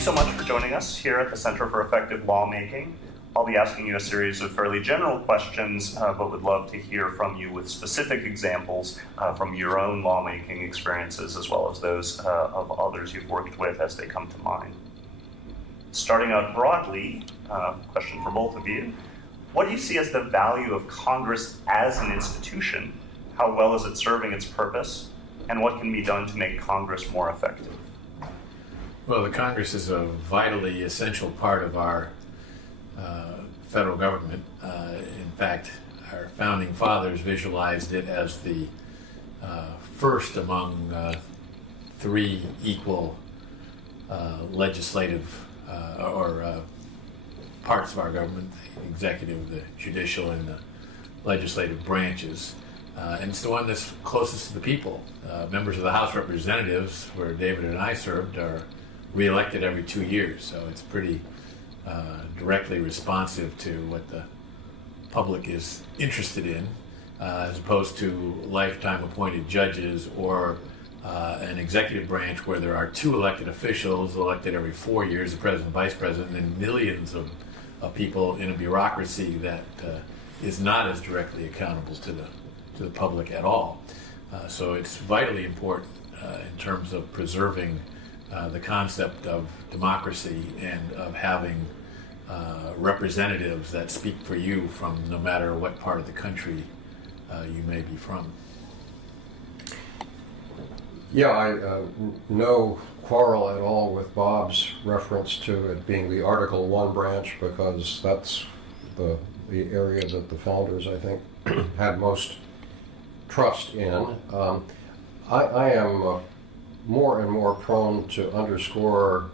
so much for joining us here at the Center for Effective Lawmaking. I'll be asking you a series of fairly general questions, but would love to hear from you with specific examples from your own lawmaking experiences, as well as those of others you've worked with as they come to mind. Starting out broadly, question for both of you. What do you see as the value of Congress as an institution? How well is it serving its purpose? And what can be done to make Congress more effective? Well, the Congress is a vitally essential part of our federal government. In fact, our founding fathers visualized it as the first among three equal legislative parts of our government: the executive, the judicial, and the legislative branches. And it's the one that's closest to the people. Members of the House of Representatives, where David and I served, are re-elected every 2 years, so it's pretty directly responsive to what the public is interested in, as opposed to lifetime appointed judges or an executive branch where there are two elected officials elected every 4 years, the president and vice president, and then millions of people in a bureaucracy that is not as directly accountable to the public at all. So it's vitally important in terms of preserving the concept of democracy and of having representatives that speak for you from no matter what part of the country you may be from. Yeah, I no quarrel at all with Bob's reference to it being the Article 1 branch, because that's the area that the founders, I think, had most trust in. I am more and more prone to underscore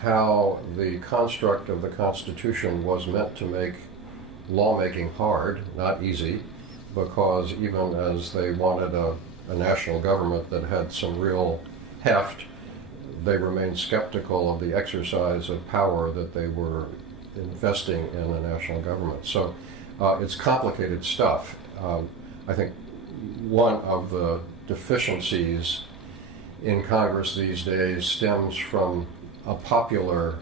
how the construct of the Constitution was meant to make lawmaking hard, not easy, because even as they wanted a national government that had some real heft, they remained skeptical of the exercise of power that they were investing in a national government. So it's complicated stuff. I think one of the deficiencies in Congress these days stems from a popular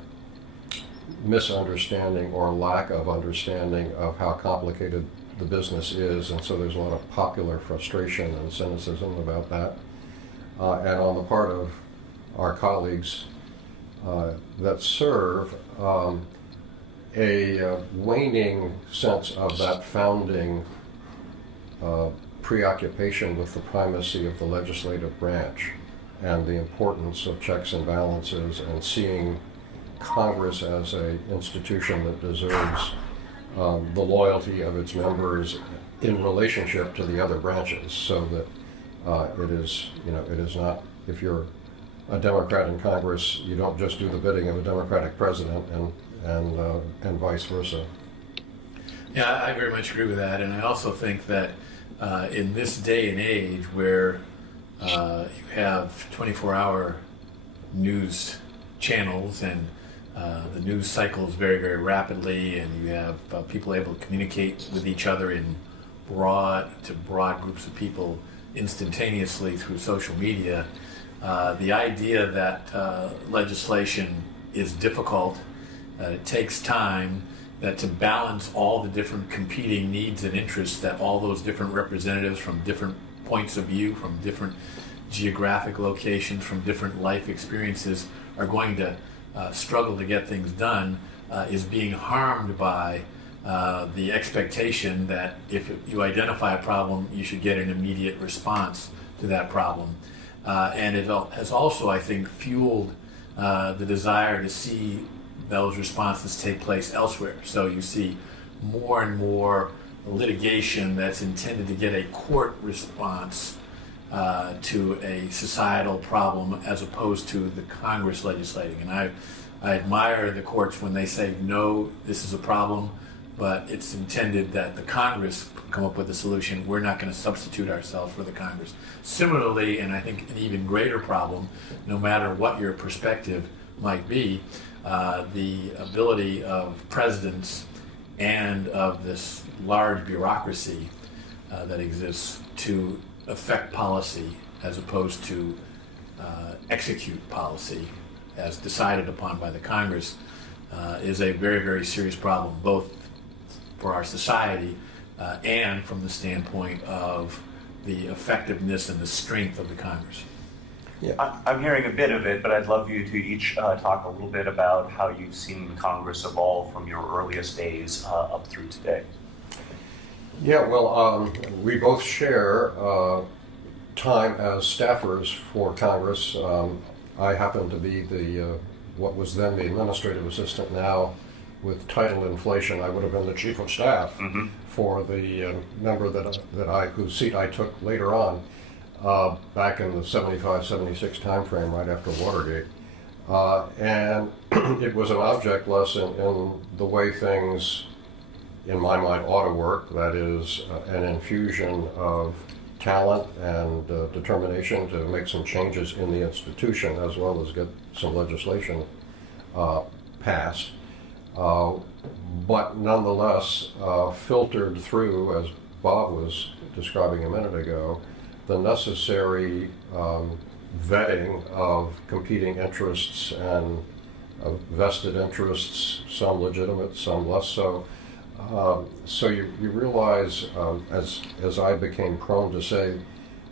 misunderstanding or lack of understanding of how complicated the business is, and so there's a lot of popular frustration and cynicism about that. And on the part of our colleagues that serve, a waning sense of that founding preoccupation with the primacy of the legislative branch and the importance of checks and balances, and seeing Congress as an institution that deserves the loyalty of its members in relationship to the other branches, so that it is not, if you're a Democrat in Congress, you don't just do the bidding of a Democratic president, and vice versa. Yeah, I very much agree with that, and I also think that in this day and age where you have 24-hour news channels, and the news cycles very, very rapidly, and you have people able to communicate with each other in broad groups of people instantaneously through social media. The idea that legislation is difficult, it takes time, that to balance all the different competing needs and interests that all those different representatives from different points of view, from different geographic locations, from different life experiences are going to struggle to get things done, is being harmed by the expectation that if you identify a problem, you should get an immediate response to that problem. And it has also, I think, fueled the desire to see those responses take place elsewhere. So you see more and more litigation that's intended to get a court response to a societal problem, as opposed to the Congress legislating. And I admire the courts when they say, no, this is a problem, but it's intended that the Congress come up with a solution. We're not going to substitute ourselves for the Congress. Similarly, and I think an even greater problem, no matter what your perspective might be, the ability of presidents and of this large bureaucracy that exists to affect policy as opposed to execute policy as decided upon by the Congress is a very, very serious problem, both for our society and from the standpoint of the effectiveness and the strength of the Congress. Yeah. I'm hearing a bit of it, but I'd love you to each talk a little bit about how you've seen Congress evolve from your earliest days up through today. Yeah, well, we both share time as staffers for Congress. I happen to be the what was then the administrative assistant. Now, with title inflation, I would have been the chief of staff for the member whose seat I took later on, back in the 75, 76 timeframe, right after Watergate. And it was an object lesson in the way things, in my mind, ought to work. That is, an infusion of talent and determination to make some changes in the institution, as well as get some legislation passed. But nonetheless, filtered through, as Bob was describing a minute ago, the necessary vetting of competing interests and vested interests, some legitimate, some less so. So you realize, as I became prone to say,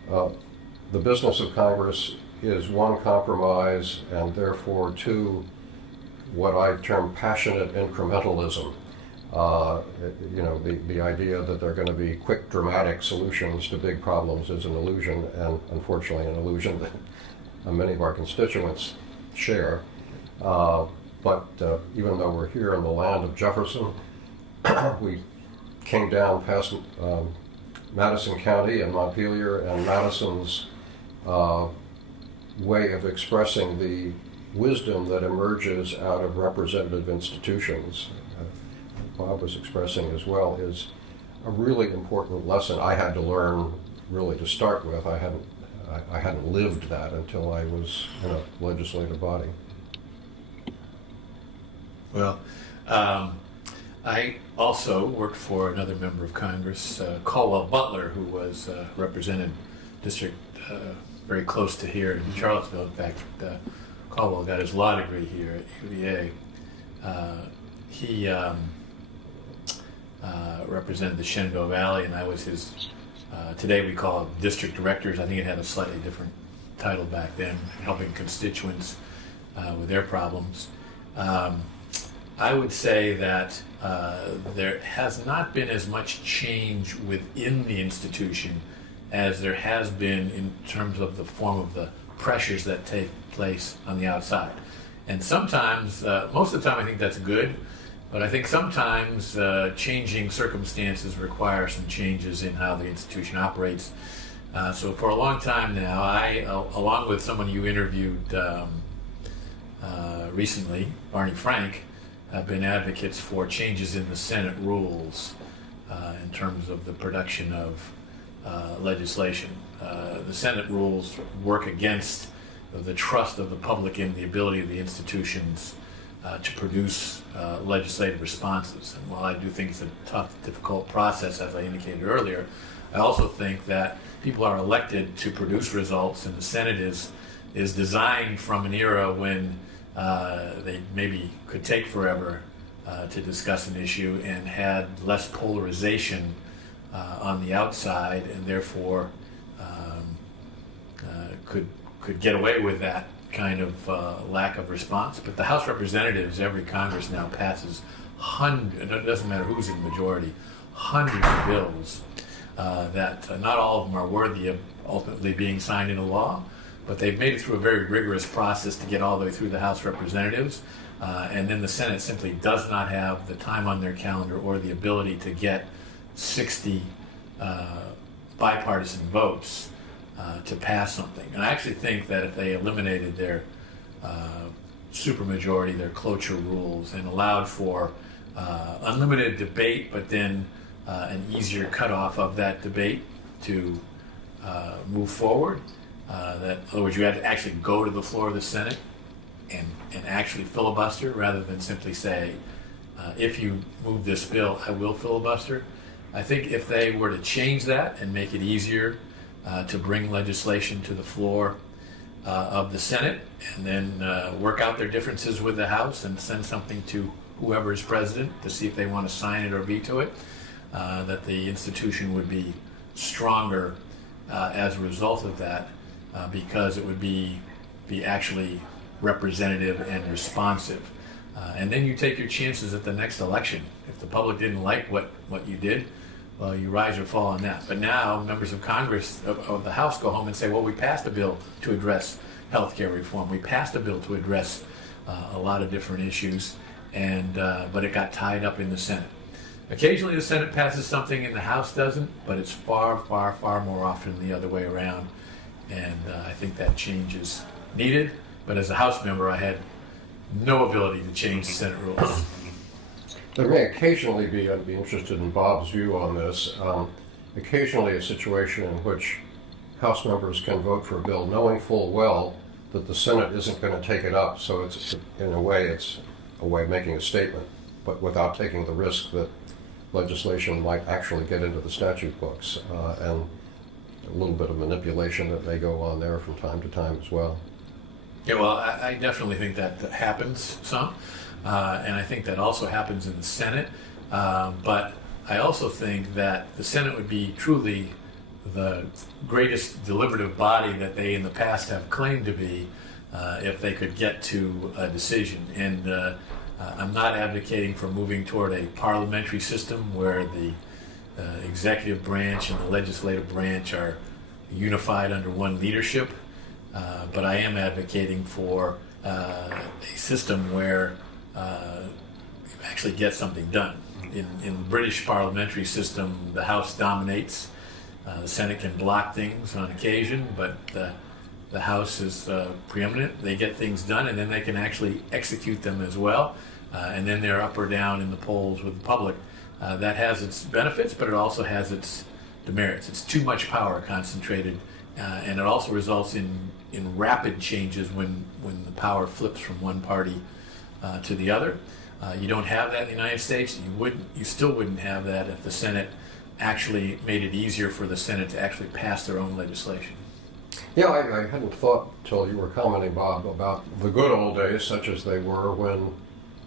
the business of Congress is one, compromise, and therefore two, what I term passionate incrementalism. The idea that there are going to be quick, dramatic solutions to big problems is an illusion, and unfortunately an illusion that many of our constituents share. But even though we're here in the land of Jefferson, we came down past Madison County and Montpelier, and Madison's way of expressing the wisdom that emerges out of representative institutions, Bob was expressing as well, is a really important lesson I had to learn really to start with. I hadn't lived that until I was in a legislative body. Well, I also worked for another member of Congress, Caldwell Butler, who was represented district very close to here in Charlottesville. In fact, Caldwell got his law degree here at UVA. He represented the Shenandoah Valley, and I was his, today we call it district directors. I think it had a slightly different title back then, helping constituents with their problems. I would say that there has not been as much change within the institution as there has been in terms of the form of the pressures that take place on the outside. And sometimes, most of the time I think that's good, but I think sometimes changing circumstances require some changes in how the institution operates. So for a long time now, I, along with someone you interviewed recently, Barney Frank, have been advocates for changes in the Senate rules in terms of the production of legislation. The Senate rules work against the trust of the public in the ability of the institutions to produce legislative responses. And while I do think it's a tough, difficult process, as I indicated earlier, I also think that people are elected to produce results, and the Senate is designed from an era when they maybe could take forever to discuss an issue and had less polarization on the outside, and therefore could get away with that kind of lack of response. But the House of Representatives, every Congress now passes hundreds, it doesn't matter who's in the majority, hundreds of bills that not all of them are worthy of ultimately being signed into law, but they've made it through a very rigorous process to get all the way through the House of Representatives. And then the Senate simply does not have the time on their calendar or the ability to get 60 bipartisan votes to pass something. And I actually think that if they eliminated their supermajority, their cloture rules, and allowed for unlimited debate, but then an easier cutoff of that debate to move forward, that in other words, you had to actually go to the floor of the Senate and actually filibuster rather than simply say, if you move this bill, I will filibuster. I think if they were to change that and make it easier to bring legislation to the floor, of the Senate, and then work out their differences with the House and send something to whoever is president to see if they want to sign it or veto it, that the institution would be stronger as a result of that, because it would be actually representative and responsive. And then you take your chances at the next election. If the public didn't like what you did, well, you rise or fall on that. But now members of Congress, of the House, go home and say, well, we passed a bill to address health care reform. We passed a bill to address a lot of different issues, and but it got tied up in the Senate. Occasionally the Senate passes something and the House doesn't, but it's far, far, far more often the other way around. And I think that change is needed. But as a House member, I had no ability to change the Senate rules. There may occasionally be, I'd be interested in Bob's view on this, occasionally a situation in which House members can vote for a bill knowing full well that the Senate isn't going to take it up, so it's a way of making a statement, but without taking the risk that legislation might actually get into the statute books, and a little bit of manipulation that may go on there from time to time as well. Yeah, well, I definitely think that happens some, and I think that also happens in the Senate, but I also think that the Senate would be truly the greatest deliberative body that they in the past have claimed to be if they could get to a decision. And I'm not advocating for moving toward a parliamentary system where the executive branch and the legislative branch are unified under one leadership. But I am advocating for a system where you actually get something done. In the British parliamentary system, the House dominates. The Senate can block things on occasion, but the House is preeminent. They get things done, and then they can actually execute them as well. And then they're up or down in the polls with the public. That has its benefits, but it also has its demerits. It's too much power concentrated, and it also results in rapid changes when the power flips from one party to the other. You don't have that in the United States. You still wouldn't have that if the Senate actually made it easier for the Senate to actually pass their own legislation. Yeah, I hadn't thought till you were commenting, Bob, about the good old days, such as they were when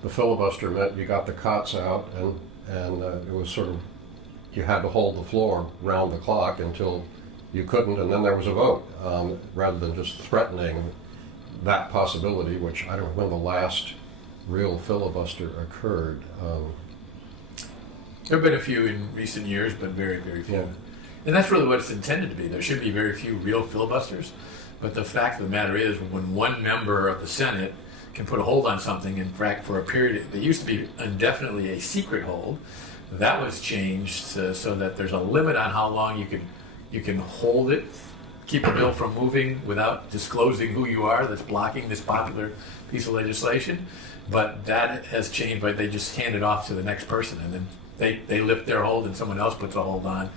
the filibuster meant you got the cots out and it was sort of, you had to hold the floor round the clock until you couldn't, and then there was a vote, rather than just threatening that possibility, which I don't know when the last real filibuster occurred. There have been a few in recent years, but very, very few. Yeah. And that's really what it's intended to be. There should be very few real filibusters, but the fact of the matter is when one member of the Senate can put a hold on something, in fact, for a period that used to be indefinitely a secret hold, that was changed so that there's a limit on how long you can hold it, keep a bill from moving without disclosing who you are that's blocking this popular piece of legislation. But that has changed, but they just hand it off to the next person, and then they lift their hold and someone else puts a hold on,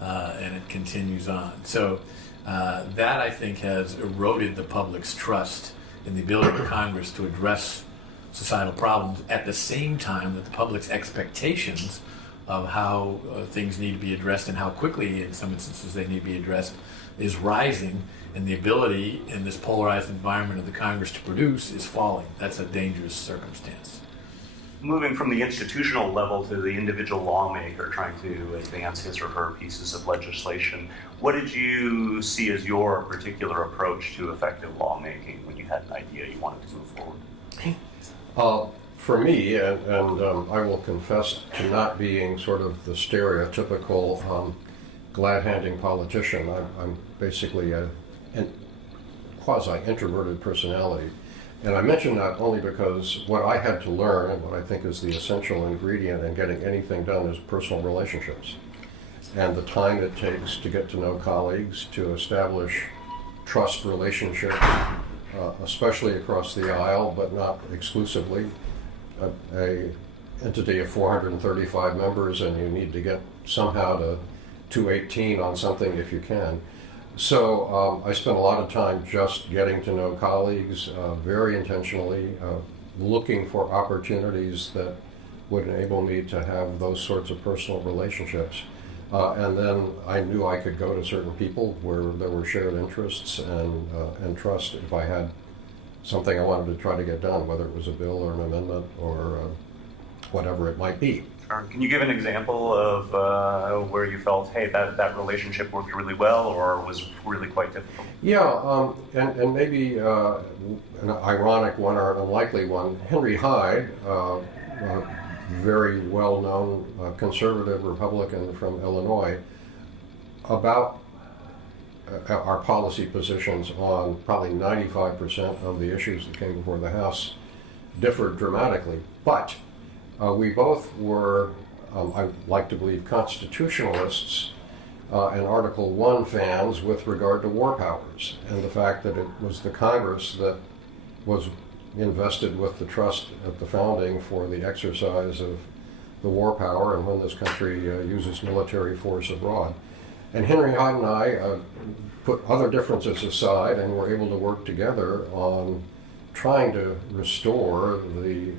and it continues on. So that, I think, has eroded the public's trust in the ability of Congress to address societal problems at the same time that the public's expectations of how things need to be addressed and how quickly, in some instances, they need to be addressed is rising, and the ability in this polarized environment of the Congress to produce is falling. That's a dangerous circumstance. Moving from the institutional level to the individual lawmaker trying to advance his or her pieces of legislation, what did you see as your particular approach to effective lawmaking when you had an idea you wanted to move forward? For me, and I will confess to not being sort of the stereotypical glad-handing politician. I'm basically a quasi-introverted personality. And I mention that only because what I had to learn, and what I think is the essential ingredient in getting anything done, is personal relationships. And the time it takes to get to know colleagues, to establish trust relationships, especially across the aisle, but not exclusively. A entity of 435 members, and you need to get somehow to 218 on something if you can. So I spent a lot of time just getting to know colleagues, very intentionally, looking for opportunities that would enable me to have those sorts of personal relationships. And then I knew I could go to certain people where there were shared interests and trust if I had something I wanted to try to get done, whether it was a bill or an amendment or whatever it might be. Sure. Can you give an example of where you felt, hey, that relationship worked really well or was really quite difficult? Yeah, and maybe an ironic one or an unlikely one. Henry Hyde, a very well-known conservative Republican from Illinois, about our policy positions on probably 95% of the issues that came before the House differed dramatically. But we both were, I like to believe, constitutionalists and Article 1 fans with regard to war powers and the fact that it was the Congress that was invested with the trust at the founding for the exercise of the war power and when this country uses military force abroad. And Henry Hyde and I put other differences aside and were able to work together on trying to restore the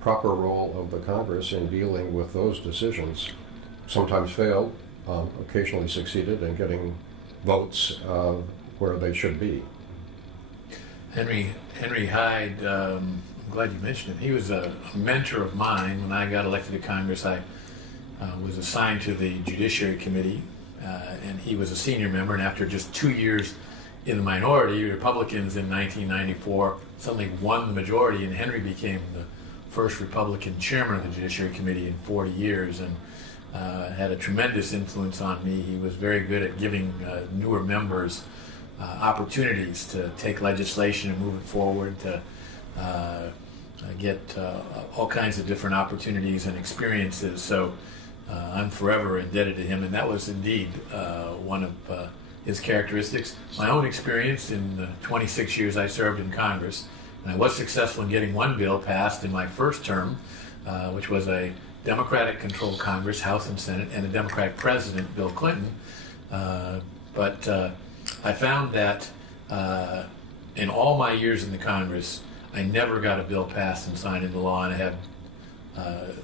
proper role of the Congress in dealing with those decisions. Sometimes failed, occasionally succeeded in getting votes where they should be. Henry Hyde, I'm glad you mentioned him. He was a mentor of mine. When I got elected to Congress, I was assigned to the Judiciary Committee, and he was a senior member. And after just 2 years in the minority, Republicans in 1994 suddenly won the majority, and Henry became the first Republican chairman of the Judiciary Committee in 40 years, and had a tremendous influence on me. He was very good at giving newer members opportunities to take legislation and move it forward, to get all kinds of different opportunities and experiences. So I'm forever indebted to him, and that was indeed one of his characteristics. My own experience in the 26 years I served in Congress, and I was successful in getting one bill passed in my first term, which was a Democratic-controlled Congress, House and Senate, and a Democratic president, Bill Clinton. But I found that in all my years in the Congress, I never got a bill passed and signed into law, and I had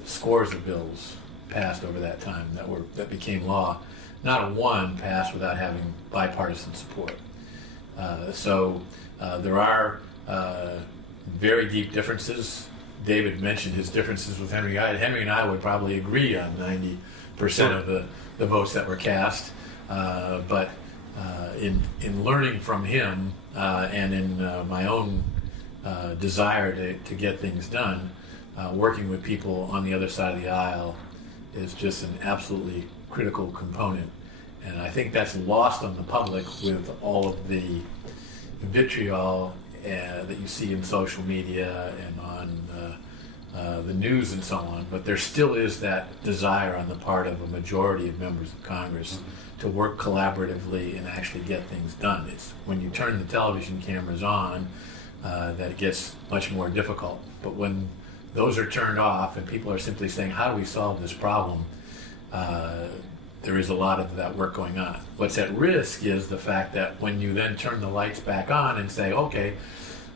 scores of bills passed over that time that became law. Not a one passed without having bipartisan support. So there are very deep differences. David mentioned his differences with Henry Hyde. Henry and I would probably agree on 90% of the votes that were cast. But in learning from him and in my own desire to get things done, working with people on the other side of the aisle is just an absolutely critical component. And I think that's lost on the public with all of the vitriol that you see in social media and on the news and so on. But there still is that desire on the part of a majority of members of Congress to work collaboratively and actually get things done. It's when you turn the television cameras on that it gets much more difficult. But when those are turned off and people are simply saying, how do we solve this problem? There is a lot of that work going on. What's at risk is the fact that when you then turn the lights back on and say, okay,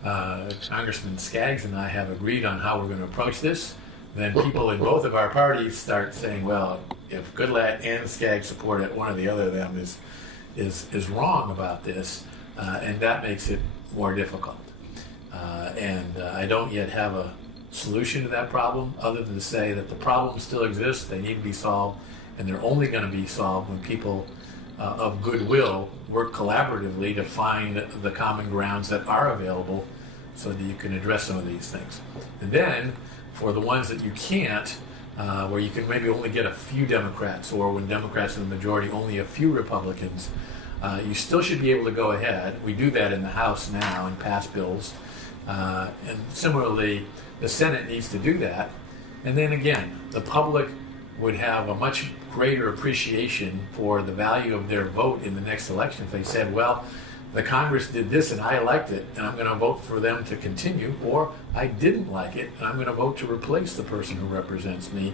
Congressman Skaggs and I have agreed on how we're going to approach this, then people in both of our parties start saying, well, if Goodlatte and Skaggs support it, one or the other of them is wrong about this, and that makes it more difficult. And I don't yet have a solution to that problem other than to say that the problems still exist, they need to be solved, and they're only going to be solved when people of goodwill work collaboratively to find the common grounds that are available so that you can address some of these things. And then for the ones that you can't, where you can maybe only get a few Democrats, or when Democrats are in the majority, only a few Republicans, you still should be able to go ahead. We do that in the House now and pass bills. And similarly, the Senate needs to do that. And then again, the public would have a much greater appreciation for the value of their vote in the next election if they said, well, the Congress did this and I liked it and I'm going to vote for them to continue, or I didn't like it and I'm going to vote to replace the person who represents me.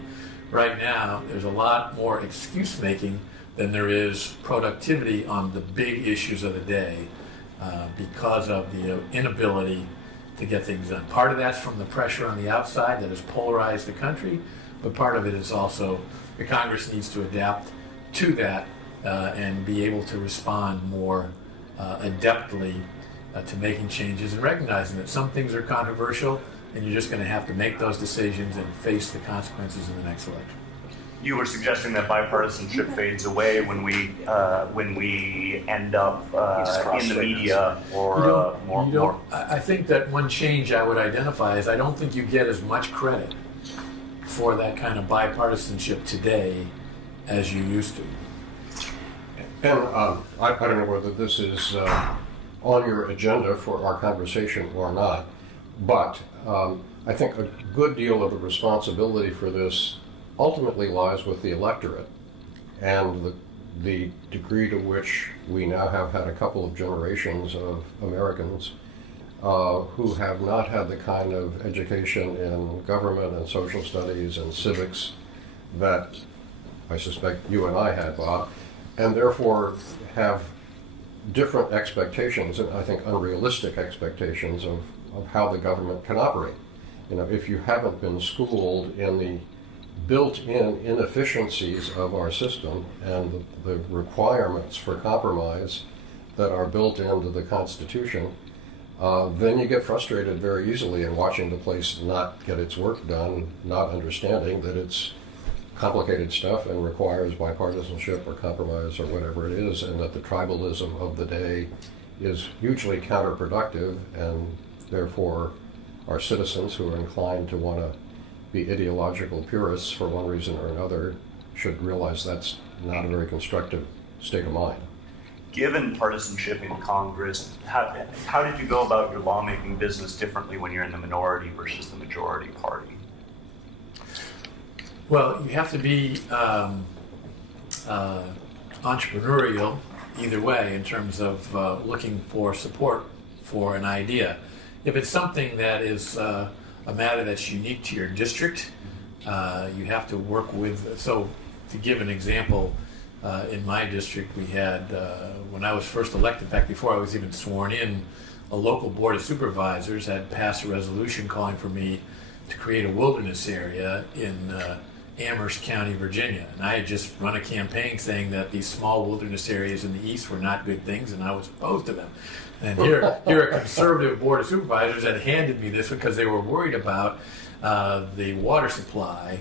Right now, there's a lot more excuse making than there is productivity on the big issues of the day because of the inability to get things done. Part of that's from the pressure on the outside that has polarized the country, but part of it is also the Congress needs to adapt to that and be able to respond more adeptly to making changes and recognizing that some things are controversial and you're just going to have to make those decisions and face the consequences in the next election. You were suggesting that bipartisanship fades away when we end up in the media or more. I think that one change I would identify is I don't think you get as much credit for that kind of bipartisanship today as you used to. And I don't know whether this is on your agenda for our conversation or not, but I think a good deal of the responsibility for this ultimately lies with the electorate and the degree to which we now have had a couple of generations of Americans who have not had the kind of education in government and social studies and civics that I suspect you and I had, Bob, and therefore have different expectations, and I think unrealistic expectations of how the government can operate. You know, if you haven't been schooled in the built-in inefficiencies of our system and the requirements for compromise that are built into the Constitution, then you get frustrated very easily in watching the place not get its work done, not understanding that it's complicated stuff and requires bipartisanship or compromise or whatever it is, and that the tribalism of the day is hugely counterproductive, and therefore our citizens who are inclined to want to be ideological purists for one reason or another should realize that's not a very constructive state of mind. Given partisanship in Congress, how did you go about your lawmaking business differently when you're in the minority versus the majority party? Well, you have to be entrepreneurial either way in terms of looking for support for an idea. If it's something that is a matter that's unique to your district, you have to work with, so to give an example, in my district we had, when I was first elected, in fact before I was even sworn in, a local board of supervisors had passed a resolution calling for me to create a wilderness area in Amherst County, Virginia. And I had just run a campaign saying that these small wilderness areas in the east were not good things and I was opposed to them. And here a conservative board of supervisors had handed me this because they were worried about the water supply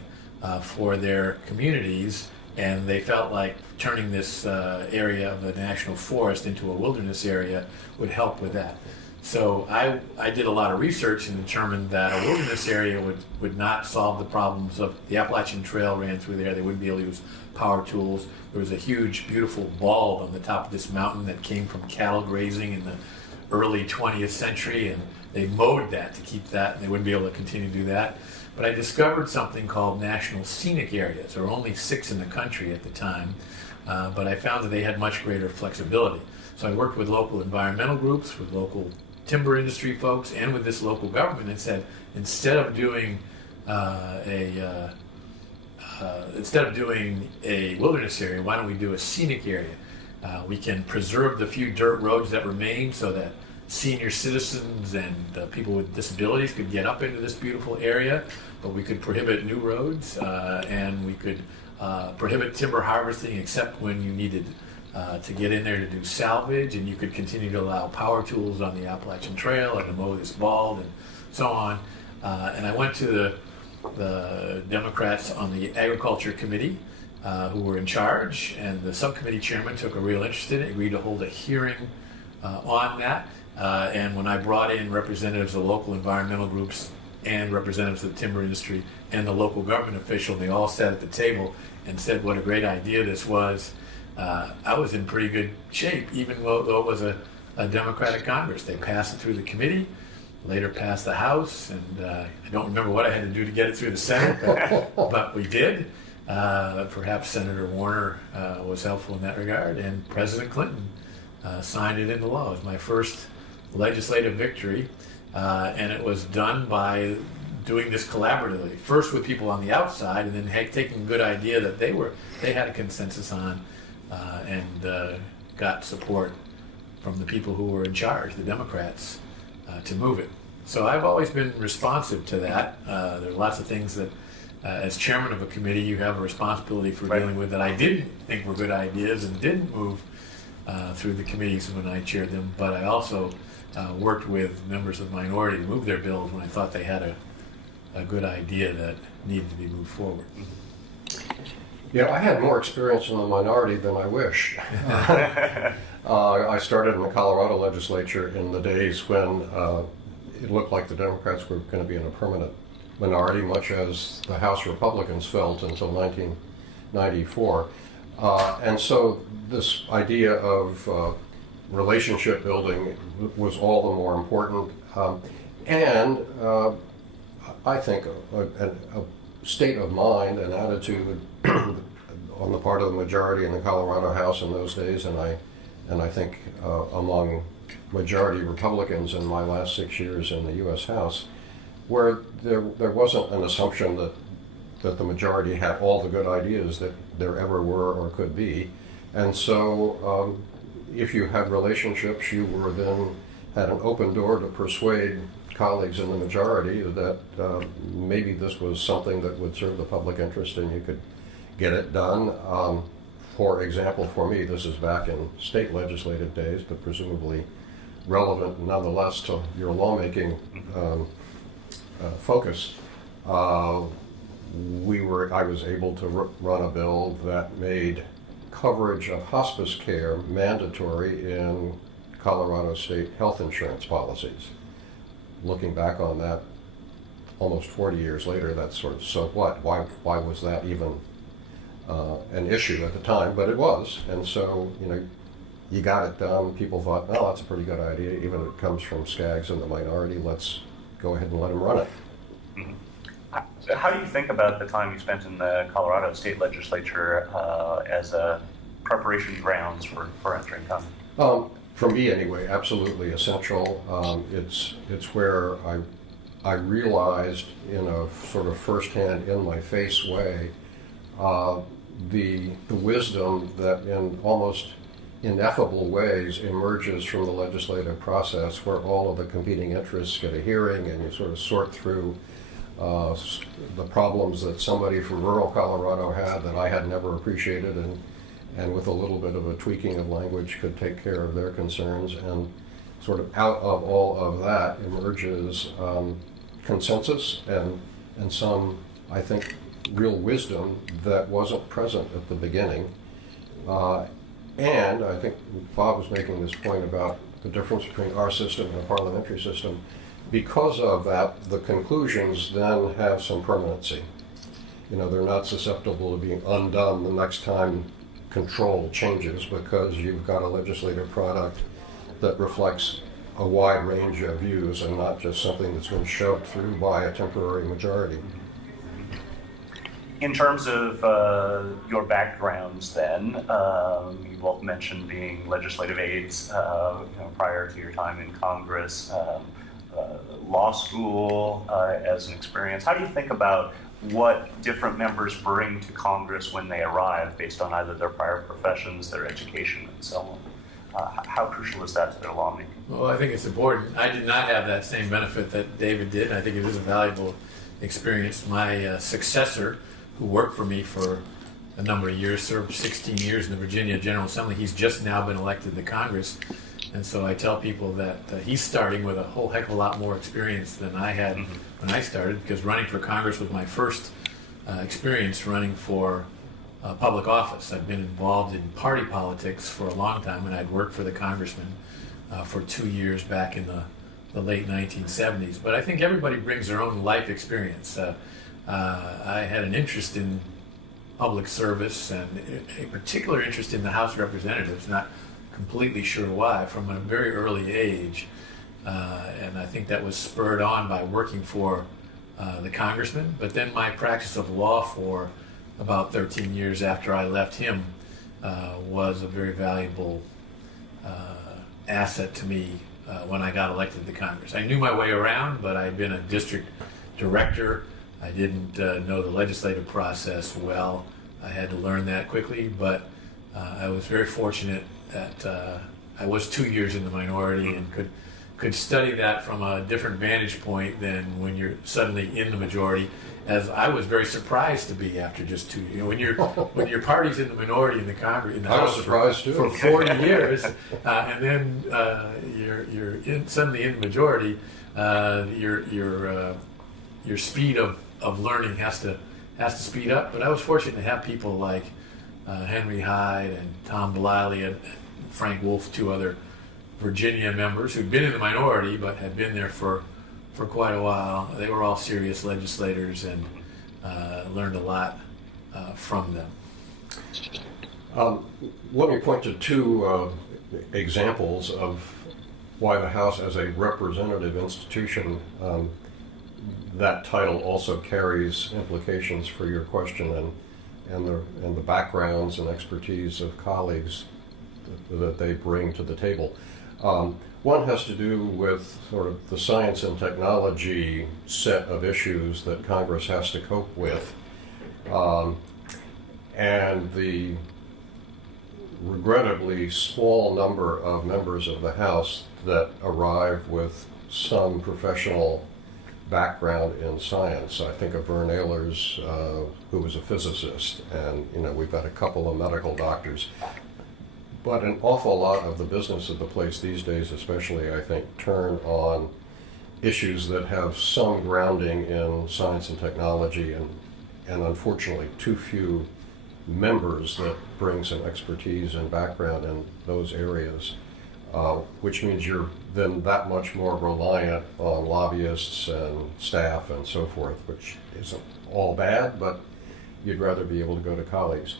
for their communities, and they felt like turning this area of the national forest into a wilderness area would help with that. So I did a lot of research and determined that a wilderness area would not solve the problems of the Appalachian Trail ran through there. They wouldn't be able to use power tools. There was a huge, beautiful bald on the top of this mountain that came from cattle grazing in the early 20th century, and they mowed that to keep that, and they wouldn't be able to continue to do that. But I discovered something called national scenic areas. There were only 6 in the country at the time, but I found that they had much greater flexibility. So I worked with local environmental groups, with local timber industry folks, and with this local government, and said, instead of doing a wilderness area, why don't we do a scenic area? We can preserve the few dirt roads that remain so that senior citizens and people with disabilities could get up into this beautiful area, but we could prohibit new roads and we could prohibit timber harvesting except when you needed to get in there to do salvage, and you could continue to allow power tools on the Appalachian Trail and to mow this bald and so on. And I went to the Democrats on the Agriculture Committee who were in charge, and the subcommittee chairman took a real interest in it, agreed to hold a hearing on that. And when I brought in representatives of local environmental groups and representatives of the timber industry and the local government official, they all sat at the table and said what a great idea this was. I was in pretty good shape, even though it was a Democratic Congress. They passed it through the committee, later passed the House, and I don't remember what I had to do to get it through the Senate, but we did. Perhaps Senator Warner was helpful in that regard, and President Clinton signed it into law. It was my first legislative victory, and it was done by doing this collaboratively, first with people on the outside, and then taking a good idea that they had a consensus on, and got support from the people who were in charge, the Democrats, to move it. So I've always been responsive to that. There are lots of things that as chairman of a committee, you have a responsibility for Right. dealing with that I didn't think were good ideas and didn't move through the committees when I chaired them. But I also worked with members of the minority to move their bills when I thought they had a good idea that needed to be moved forward. Yeah, I had more experience in the minority than I wish. I started in the Colorado legislature in the days when it looked like the Democrats were going to be in a permanent minority, much as the House Republicans felt until 1994. And so this idea of relationship building was all the more important. And I think a state of mind and attitude on the part of the majority in the Colorado House in those days, and I think among majority Republicans in my last 6 years in the U.S. House, where there wasn't an assumption that the majority had all the good ideas that there ever were or could be. And so if you had relationships, you were then had an open door to persuade colleagues in the majority that maybe this was something that would serve the public interest and you could get it done. For example, for me, this is back in state legislative days, but presumably relevant nonetheless to your lawmaking focus. I was able to run a bill that made coverage of hospice care mandatory in Colorado state health insurance policies. Looking back on that almost 40 years later, that's sort of, so what? Why was that even an issue at the time? But it was. And so, you got it done. People thought, oh, that's a pretty good idea. Even if it comes from Skaggs and the minority, let's go ahead and let him run it. Mm-hmm. How do you think about the time you spent in the Colorado state legislature as a preparation grounds for entering Congress? For me, anyway, absolutely essential. It's where I realized in a sort of firsthand, in-my-face way, the wisdom that in almost ineffable ways emerges from the legislative process, where all of the competing interests get a hearing and you sort of sort through the problems that somebody from rural Colorado had that I had never appreciated, and with a little bit of a tweaking of language could take care of their concerns. And sort of out of all of that emerges consensus and some, I think, real wisdom that wasn't present at the beginning. And I think Bob was making this point about the difference between our system and a parliamentary system. Because of that, the conclusions then have some permanency. They're not susceptible to being undone the next time control changes, because you've got a legislative product that reflects a wide range of views and not just something that's been shoved through by a temporary majority. In terms of your backgrounds then, you both mentioned being legislative aides prior to your time in Congress, law school as an experience. How do you think about what different members bring to Congress when they arrive based on either their prior professions, their education, and so on? How crucial is that to their lawmaking? Well, I think it's important. I did not have that same benefit that David did, and I think it is a valuable experience. My successor, who worked for me for a number of years, served 16 years in the Virginia General Assembly. He's just now been elected to Congress. And so I tell people that he's starting with a whole heck of a lot more experience than I had when I started, because running for Congress was my first experience running for public office. I've been involved in party politics for a long time, and I'd worked for the congressman for 2 years back in the late 1970s. But I think everybody brings their own life experience. I had an interest in public service and a particular interest in the House of Representatives, not completely sure why, from a very early age. And I think that was spurred on by working for the congressman. But then my practice of law for about 13 years after I left him was a very valuable asset to me when I got elected to Congress. I knew my way around, but I'd been a district director. I didn't know the legislative process well. I had to learn that quickly, but I was very fortunate that I was 2 years in the minority and could could study that from a different vantage point than when you're suddenly in the majority, as I was very surprised to be after just 2 years. When your party's in the minority in the Congress, in the I was House surprised too. for 40 years, and then you're suddenly in the majority, your speed of learning has to speed up. But I was fortunate to have people like Henry Hyde and Tom Bliley and Frank Wolf, 2 other Virginia members who'd been in the minority but had been there for quite a while. They were all serious legislators and learned a lot from them. Let me point to 2 examples of why the House, as a representative institution, that title also carries implications for your question and the backgrounds and expertise of colleagues that they bring to the table. One has to do with sort of the science and technology set of issues that Congress has to cope with, and the regrettably small number of members of the House that arrive with some professional background in science. I think of Vern Ehlers, who was a physicist, and we've got a couple of medical doctors. But an awful lot of the business of the place these days, especially, I think, turn on issues that have some grounding in science and technology, and unfortunately too few members that bring some expertise and background in those areas, which means you're then that much more reliant on lobbyists and staff and so forth, which isn't all bad, but you'd rather be able to go to colleagues.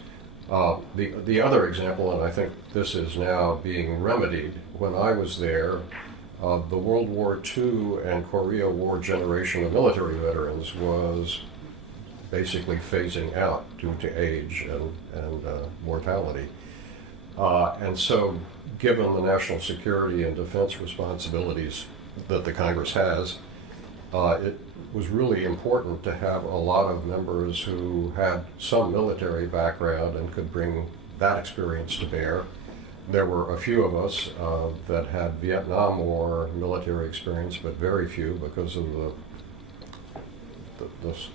The other example, and I think this is now being remedied, when I was there, the World War II and Korea War generation of military veterans was basically phasing out due to age and mortality. And so, given the national security and defense responsibilities that the Congress has, it was really important to have a lot of members who had some military background and could bring that experience to bear. There were a few of us that had Vietnam War military experience, but very few because of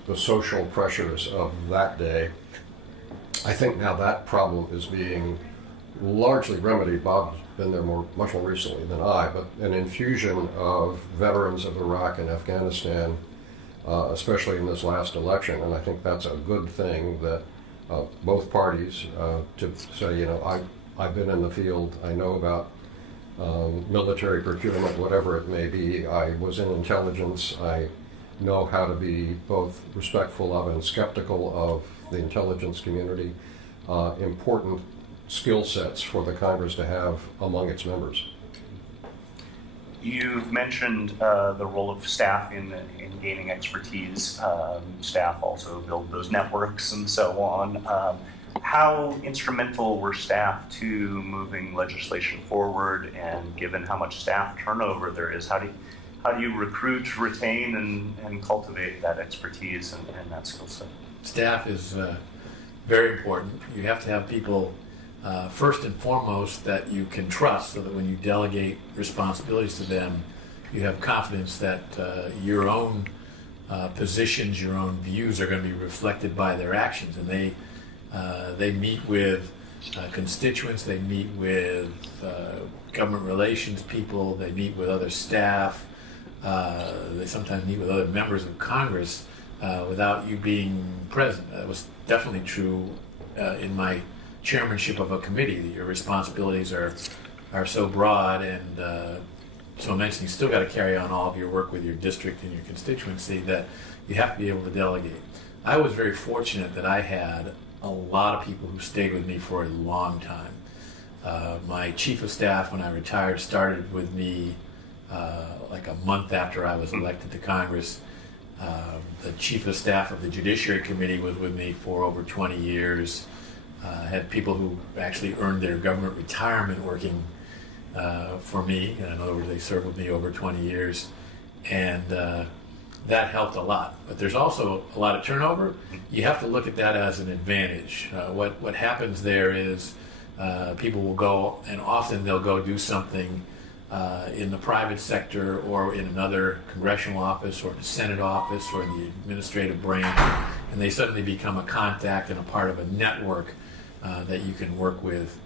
the social pressures of that day. I think now that problem is being largely remedied. Bob's been there much more recently than I, but an infusion of veterans of Iraq and Afghanistan, especially in this last election, and I think that's a good thing that both parties to say, I've been in the field, I know about military procurement, whatever it may be, I was in intelligence, I know how to be both respectful of and skeptical of the intelligence community, important skill sets for the Congress to have among its members. You've mentioned the role of staff in gaining expertise. Staff also build those networks and so on. How instrumental were staff to moving legislation forward, and given how much staff turnover there is, how do you recruit, retain, and cultivate that expertise and that skill set? Staff is very important. You have to have people, first and foremost, that you can trust, so that when you delegate responsibilities to them, you have confidence that your own positions, your own views are going to be reflected by their actions. And they meet with constituents, they meet with government relations people, they meet with other staff, they sometimes meet with other members of Congress without you being present. That was definitely true in my chairmanship of a committee. That your responsibilities are so broad and so immense, and you still got to carry on all of your work with your district and your constituency, that you have to be able to delegate. I was very fortunate that I had a lot of people who stayed with me for a long time. My chief of staff, when I retired, started with me like a month after I was elected to Congress. The chief of staff of the Judiciary Committee was with me for over 20 years. Had people who actually earned their government retirement working for me. In other words, they served with me over 20 years. And that helped a lot. But there's also a lot of turnover. You have to look at that as an advantage. What happens there is people will go, and often they'll go do something in the private sector or in another congressional office or in a Senate office or in the administrative branch, and they suddenly become a contact and a part of a network that you can work with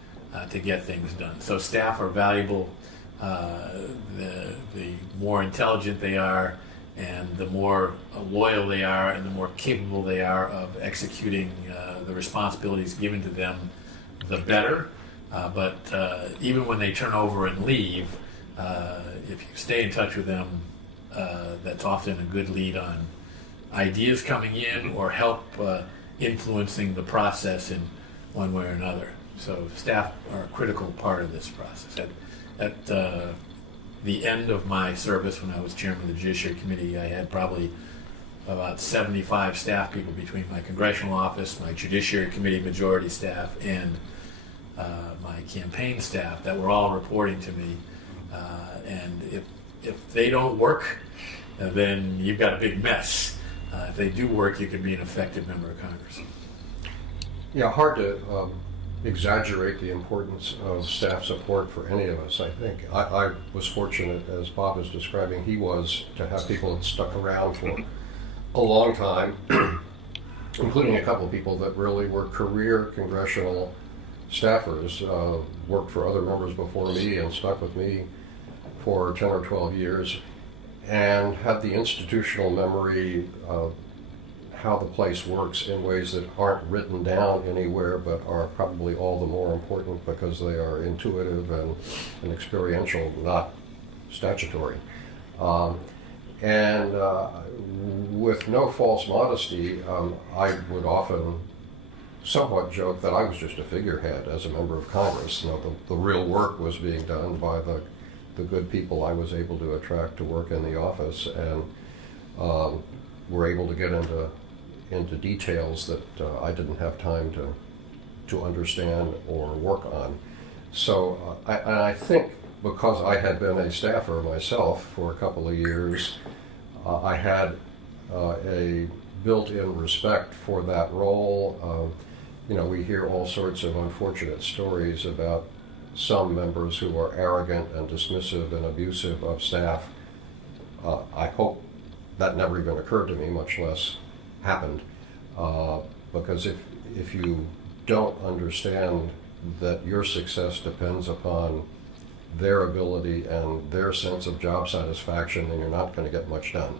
to get things done. So staff are valuable. The more intelligent they are, and the more loyal they are, and the more capable they are of executing the responsibilities given to them, the better. But even when they turn over and leave, if you stay in touch with them, that's often a good lead on ideas coming in or help influencing the process in one way or another. So staff are a critical part of this process. At the end of my service, when I was chairman of the Judiciary Committee, I had probably about 75 staff people between my congressional office, my Judiciary Committee majority staff, and my campaign staff that were all reporting to me. And if they don't work, then you've got a big mess. If they do work, you can be an effective member of Congress. Yeah, hard to exaggerate the importance of staff support for any of us, I think. I was fortunate, as Bob is describing, he was, to have people that stuck around for a long time, including a couple of people that really were career congressional staffers, worked for other members before me and stuck with me for 10 or 12 years, and had the institutional memory of how the place works in ways that aren't written down anywhere, but are probably all the more important because they are intuitive and experiential, not statutory. And with no false modesty, I would often somewhat joke that I was just a figurehead as a member of Congress. You know, the real work was being done by the good people I was able to attract to work in the office, and were able to get into details that I didn't have time to understand or work on. So I think because I had been a staffer myself for a couple of years, I had a built-in respect for that role. You know, we hear all sorts of unfortunate stories about some members who are arrogant and dismissive and abusive of staff. I hope that never even occurred to me, much less happened, because if you don't understand that your success depends upon their ability and their sense of job satisfaction, then you're not going to get much done.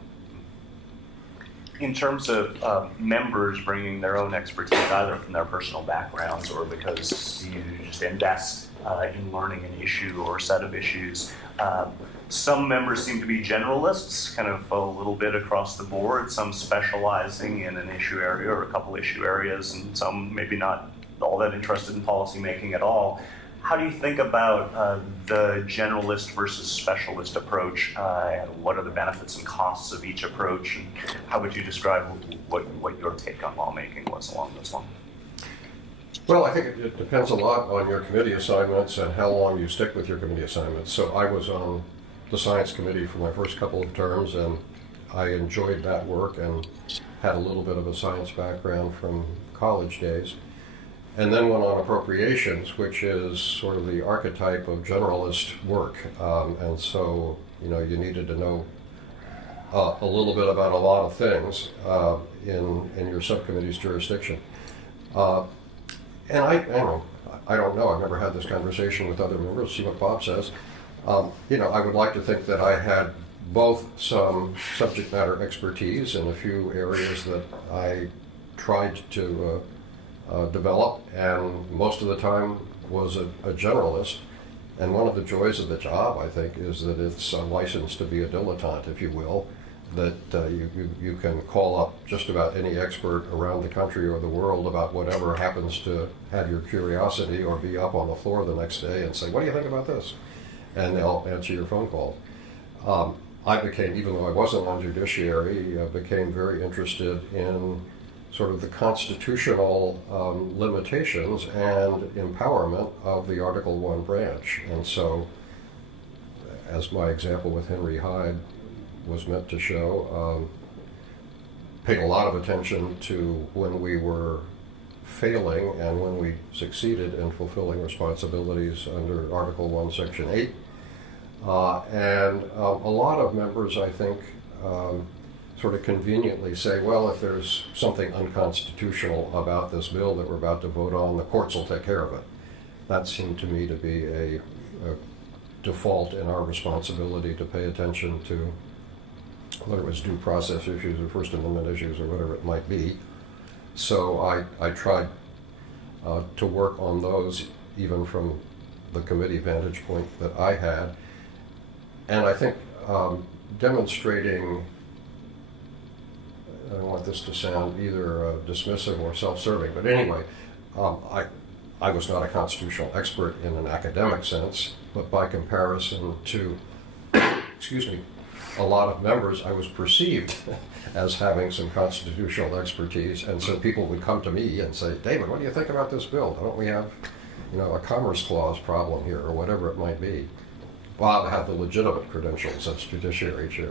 In terms of members bringing their own expertise, either from their personal backgrounds or because you just invest in learning an issue or set of issues, some members seem to be generalists, kind of a little bit across the board, some specializing in an issue area or a couple issue areas, and some maybe not all that interested in policy making at all. How do you think about the generalist versus specialist approach? What are the benefits and costs of each approach? And how would you describe what your take on lawmaking was along those lines? Well, I think it depends a lot on your committee assignments and how long you stick with your committee assignments. So I was on the science committee for my first couple of terms, and I enjoyed that work and had a little bit of a science background from college days. And then went on appropriations, which is sort of the archetype of generalist work. And so, you know, you needed to know a little bit about a lot of things in your subcommittee's jurisdiction. And I don't know, I've never had this conversation with other members, see what Bob says. You know, I would like to think that I had both some subject matter expertise in a few areas that I tried to develop, and most of the time was a generalist. And one of the joys of the job, I think, is that it's a license to be a dilettante, if you will, that you can call up just about any expert around the country or the world about whatever happens to have your curiosity, or be up on the floor the next day and say, what do you think about this? And they'll answer your phone call. I became, even though I wasn't on judiciary, became very interested in sort of the constitutional limitations and empowerment of the Article I branch. And so, as my example with Henry Hyde was meant to show, paid a lot of attention to when we were failing and when we succeeded in fulfilling responsibilities under Article I, Section 8. And a lot of members, I think, sort of conveniently say, well, if there's something unconstitutional about this bill that we're about to vote on, the courts will take care of it. That seemed to me to be a default in our responsibility to pay attention to whether it was due process issues or First Amendment issues or whatever it might be. So I tried to work on those even from the committee vantage point that I had. And I think demonstrating, I don't want this to sound either dismissive or self-serving, but anyway, I was not a constitutional expert in an academic sense, but by comparison to, excuse me, a lot of members, I was perceived as having some constitutional expertise, and so people would come to me and say, David, what do you think about this bill? Don't we have, a Commerce Clause problem here, or whatever it might be? Bob had the legitimate credentials as Judiciary Chair.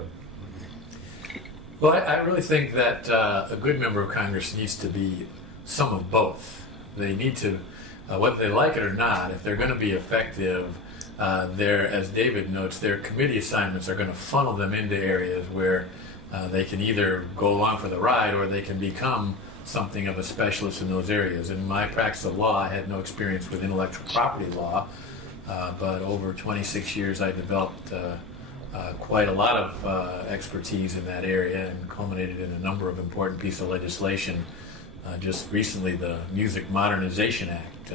Well, I really think that a good member of Congress needs to be some of both. They need to, whether they like it or not, if they're going to be effective, as David notes, their committee assignments are going to funnel them into areas where they can either go along for the ride or they can become something of a specialist in those areas. In my practice of law, I had no experience with intellectual property law, but over 26 years I developed quite a lot of expertise in that area and culminated in a number of important pieces of legislation. Just recently, the Music Modernization Act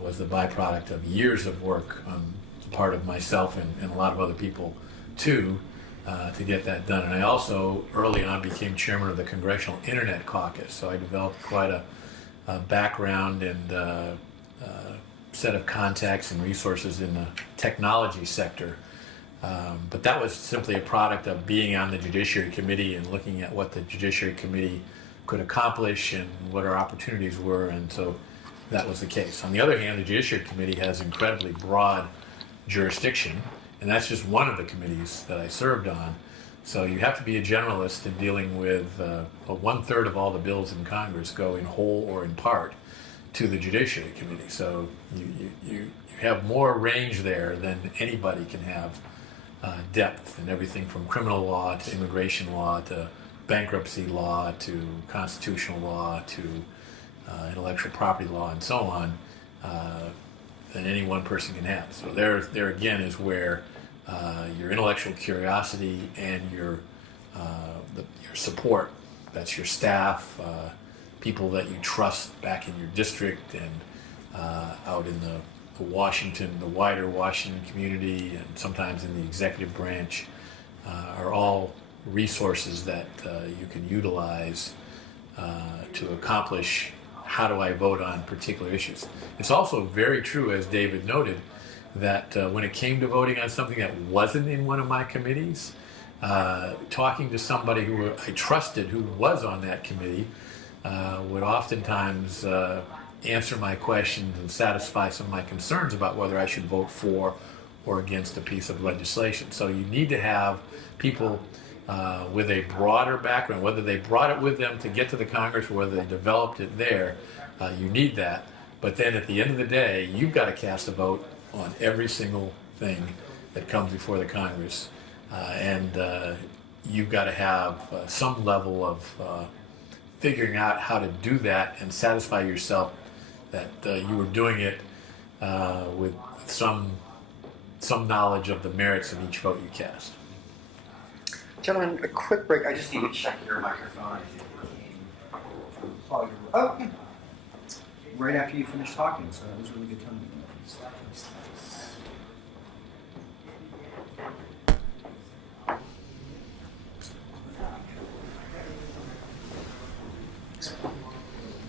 was the byproduct of years of work on the part of myself and a lot of other people too, to get that done. And I also early on became chairman of the Congressional Internet Caucus, so I developed quite a background and set of contacts and resources in the technology sector. But that was simply a product of being on the Judiciary Committee and looking at what the Judiciary Committee could accomplish and what our opportunities were, and so that was the case. On the other hand, the Judiciary Committee has incredibly broad jurisdiction, and that's just one of the committees that I served on. So you have to be a generalist in dealing with 1/3 of all the bills in Congress go in whole or in part to the Judiciary Committee. So you have more range there than anybody can have depth in everything from criminal law to immigration law to bankruptcy law to constitutional law to intellectual property law and so on, than any one person can have. So there again is where your intellectual curiosity and your support, that's your staff, people that you trust back in your district and out in the wider Washington community, and sometimes in the executive branch, are all resources that you can utilize to accomplish how do I vote on particular issues. It's also very true, as David noted, that when it came to voting on something that wasn't in one of my committees, talking to somebody who I trusted who was on that committee would oftentimes answer my questions and satisfy some of my concerns about whether I should vote for or against a piece of legislation. So you need to have people with a broader background, whether they brought it with them to get to the Congress or whether they developed it there, you need that. But then at the end of the day, you've got to cast a vote on every single thing that comes before the Congress. And you've got to have some level of figuring out how to do that and satisfy yourself that you were doing it with some knowledge of the merits of each vote you cast. Gentlemen, a quick break. I just need to check your microphone. Oh, yeah. Right after you finished talking, so that was a really good time.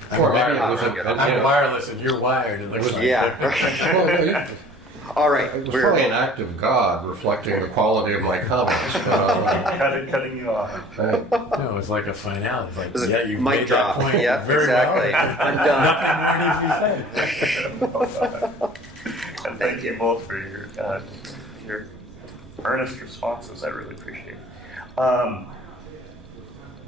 I'm wireless and you're wired. It looks like. Yeah. All right. It was probably an act of God reflecting the quality of my comments. Cutting you off. Right. No, it's like a finale. It's like, you've mic made drop. that point Yeah, very exactly. well. I'm done. Nothing more needs to be said. And thank you both for your earnest responses. I really appreciate it.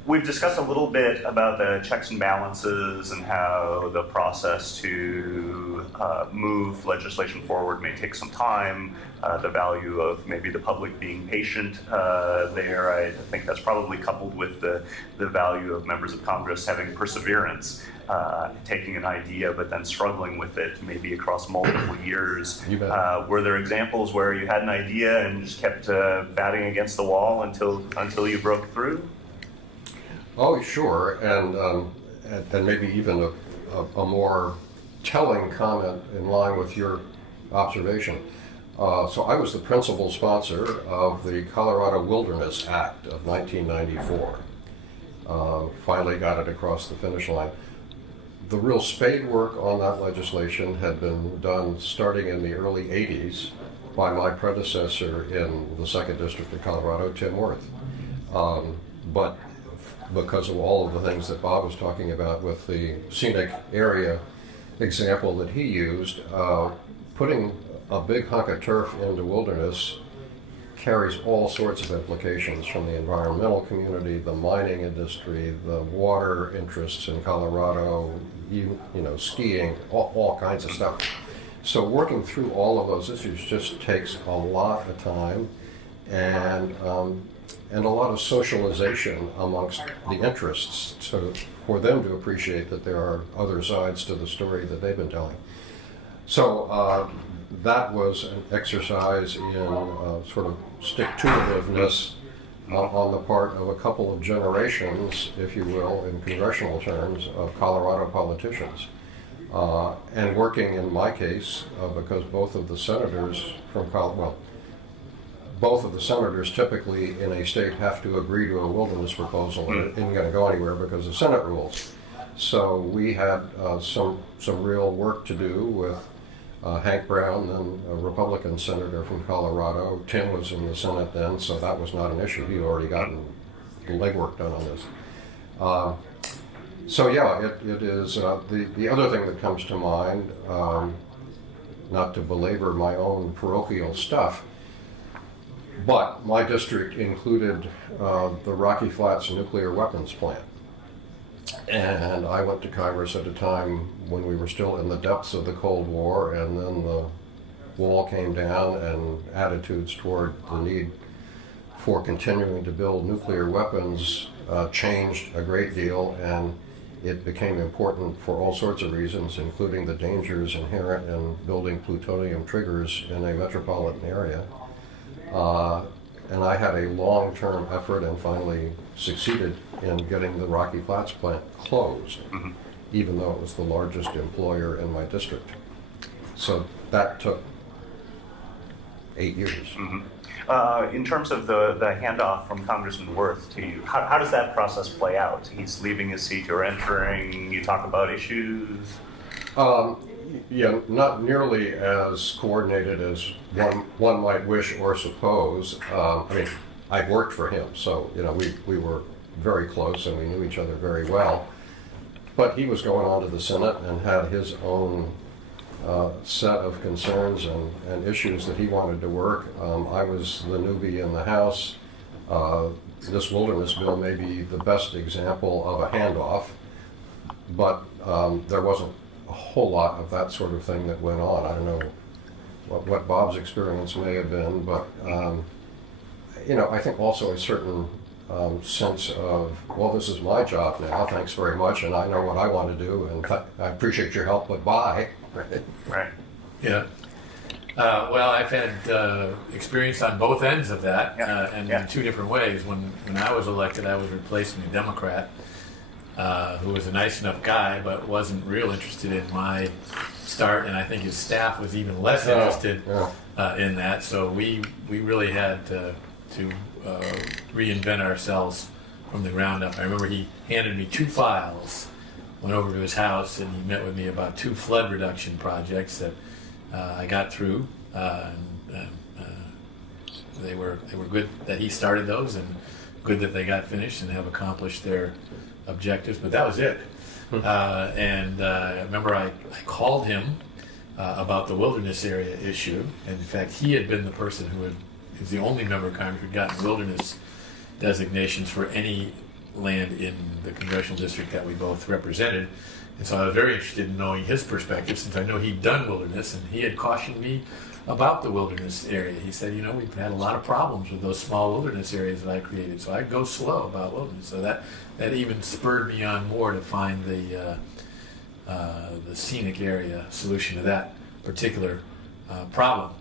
We've discussed a little bit about the checks and balances and how the process to move legislation forward may take some time, the value of maybe the public being patient there. I think that's probably coupled with the value of members of Congress having perseverance, taking an idea but then struggling with it maybe across multiple years. You bet. Were there examples where you had an idea and just kept batting against the wall until you broke through? Oh, sure, and maybe even a more telling comment in line with your observation. So I was the principal sponsor of the Colorado Wilderness Act of 1994. Finally got it across the finish line. The real spade work on that legislation had been done starting in the early 80s by my predecessor in the 2nd District of Colorado, Tim Worth. But because of all of the things that Bob was talking about with the scenic area example that he used, putting a big hunk of turf into wilderness carries all sorts of implications from the environmental community, the mining industry, the water interests in Colorado, you know, skiing, all kinds of stuff. So working through all of those issues just takes a lot of time and a lot of socialization amongst the interests for them to appreciate that there are other sides to the story that they've been telling. So that was an exercise in sort of stick-to-itiveness on the part of a couple of generations, if you will, in congressional terms, of Colorado politicians. And working in my case, because both of the senators from Colorado, both of the senators typically in a state have to agree to a wilderness proposal, or it isn't going to go anywhere because of Senate rules. So we had some real work to do with Hank Brown, then a Republican senator from Colorado. Tim was in the Senate then, so that was not an issue. He'd already gotten the legwork done on this. So yeah, it is the other thing that comes to mind, not to belabor my own parochial stuff, but my district included the Rocky Flats nuclear weapons plant. And I went to Congress at a time when we were still in the depths of the Cold War, and then the wall came down and attitudes toward the need for continuing to build nuclear weapons changed a great deal, and it became important for all sorts of reasons, including the dangers inherent in building plutonium triggers in a metropolitan area. And I had a long-term effort and finally succeeded in getting the Rocky Flats plant closed, even though it was the largest employer in my district. So that took 8 years. In terms of the handoff from Congressman Worth to you, how does that process play out? He's leaving his seat, you're entering, you talk about issues? Yeah, not nearly as coordinated as one might wish or suppose. I mean, I worked for him, so you know we were very close and we knew each other very well. But he was going on to the Senate and had his own set of concerns and issues that he wanted to work. I was the newbie in the House. This wilderness bill may be the best example of a handoff, but there wasn't a whole lot of that sort of thing that went on. I don't know what Bob's experience may have been, but you know, I think also a certain sense of, well, this is my job now, thanks very much, and I know what I want to do, and I appreciate your help, but bye. Right. Yeah. Well, I've had experience on both ends of that, and in two different ways. When I was elected, I was replacing a Democrat who was a nice enough guy, but wasn't real interested in my start, and I think his staff was even less interested in that. So we really had to reinvent ourselves from the ground up. I remember he handed me 2 files, went over to his house, and he met with me about 2 flood reduction projects that I got through. They were good that he started those, and good that they got finished and have accomplished their objectives. But that was it. And I remember I called him about the wilderness area issue. And in fact, he had been the person who was the only member of Congress who'd gotten wilderness designations for any land in the congressional district that we both represented. And so I was very interested in knowing his perspective, since I know he'd done wilderness, and he had cautioned me about the wilderness area. He said, you know, we've had a lot of problems with those small wilderness areas that I created, so I'd go slow about wilderness. So that even spurred me on more to find the scenic area solution to that particular problem.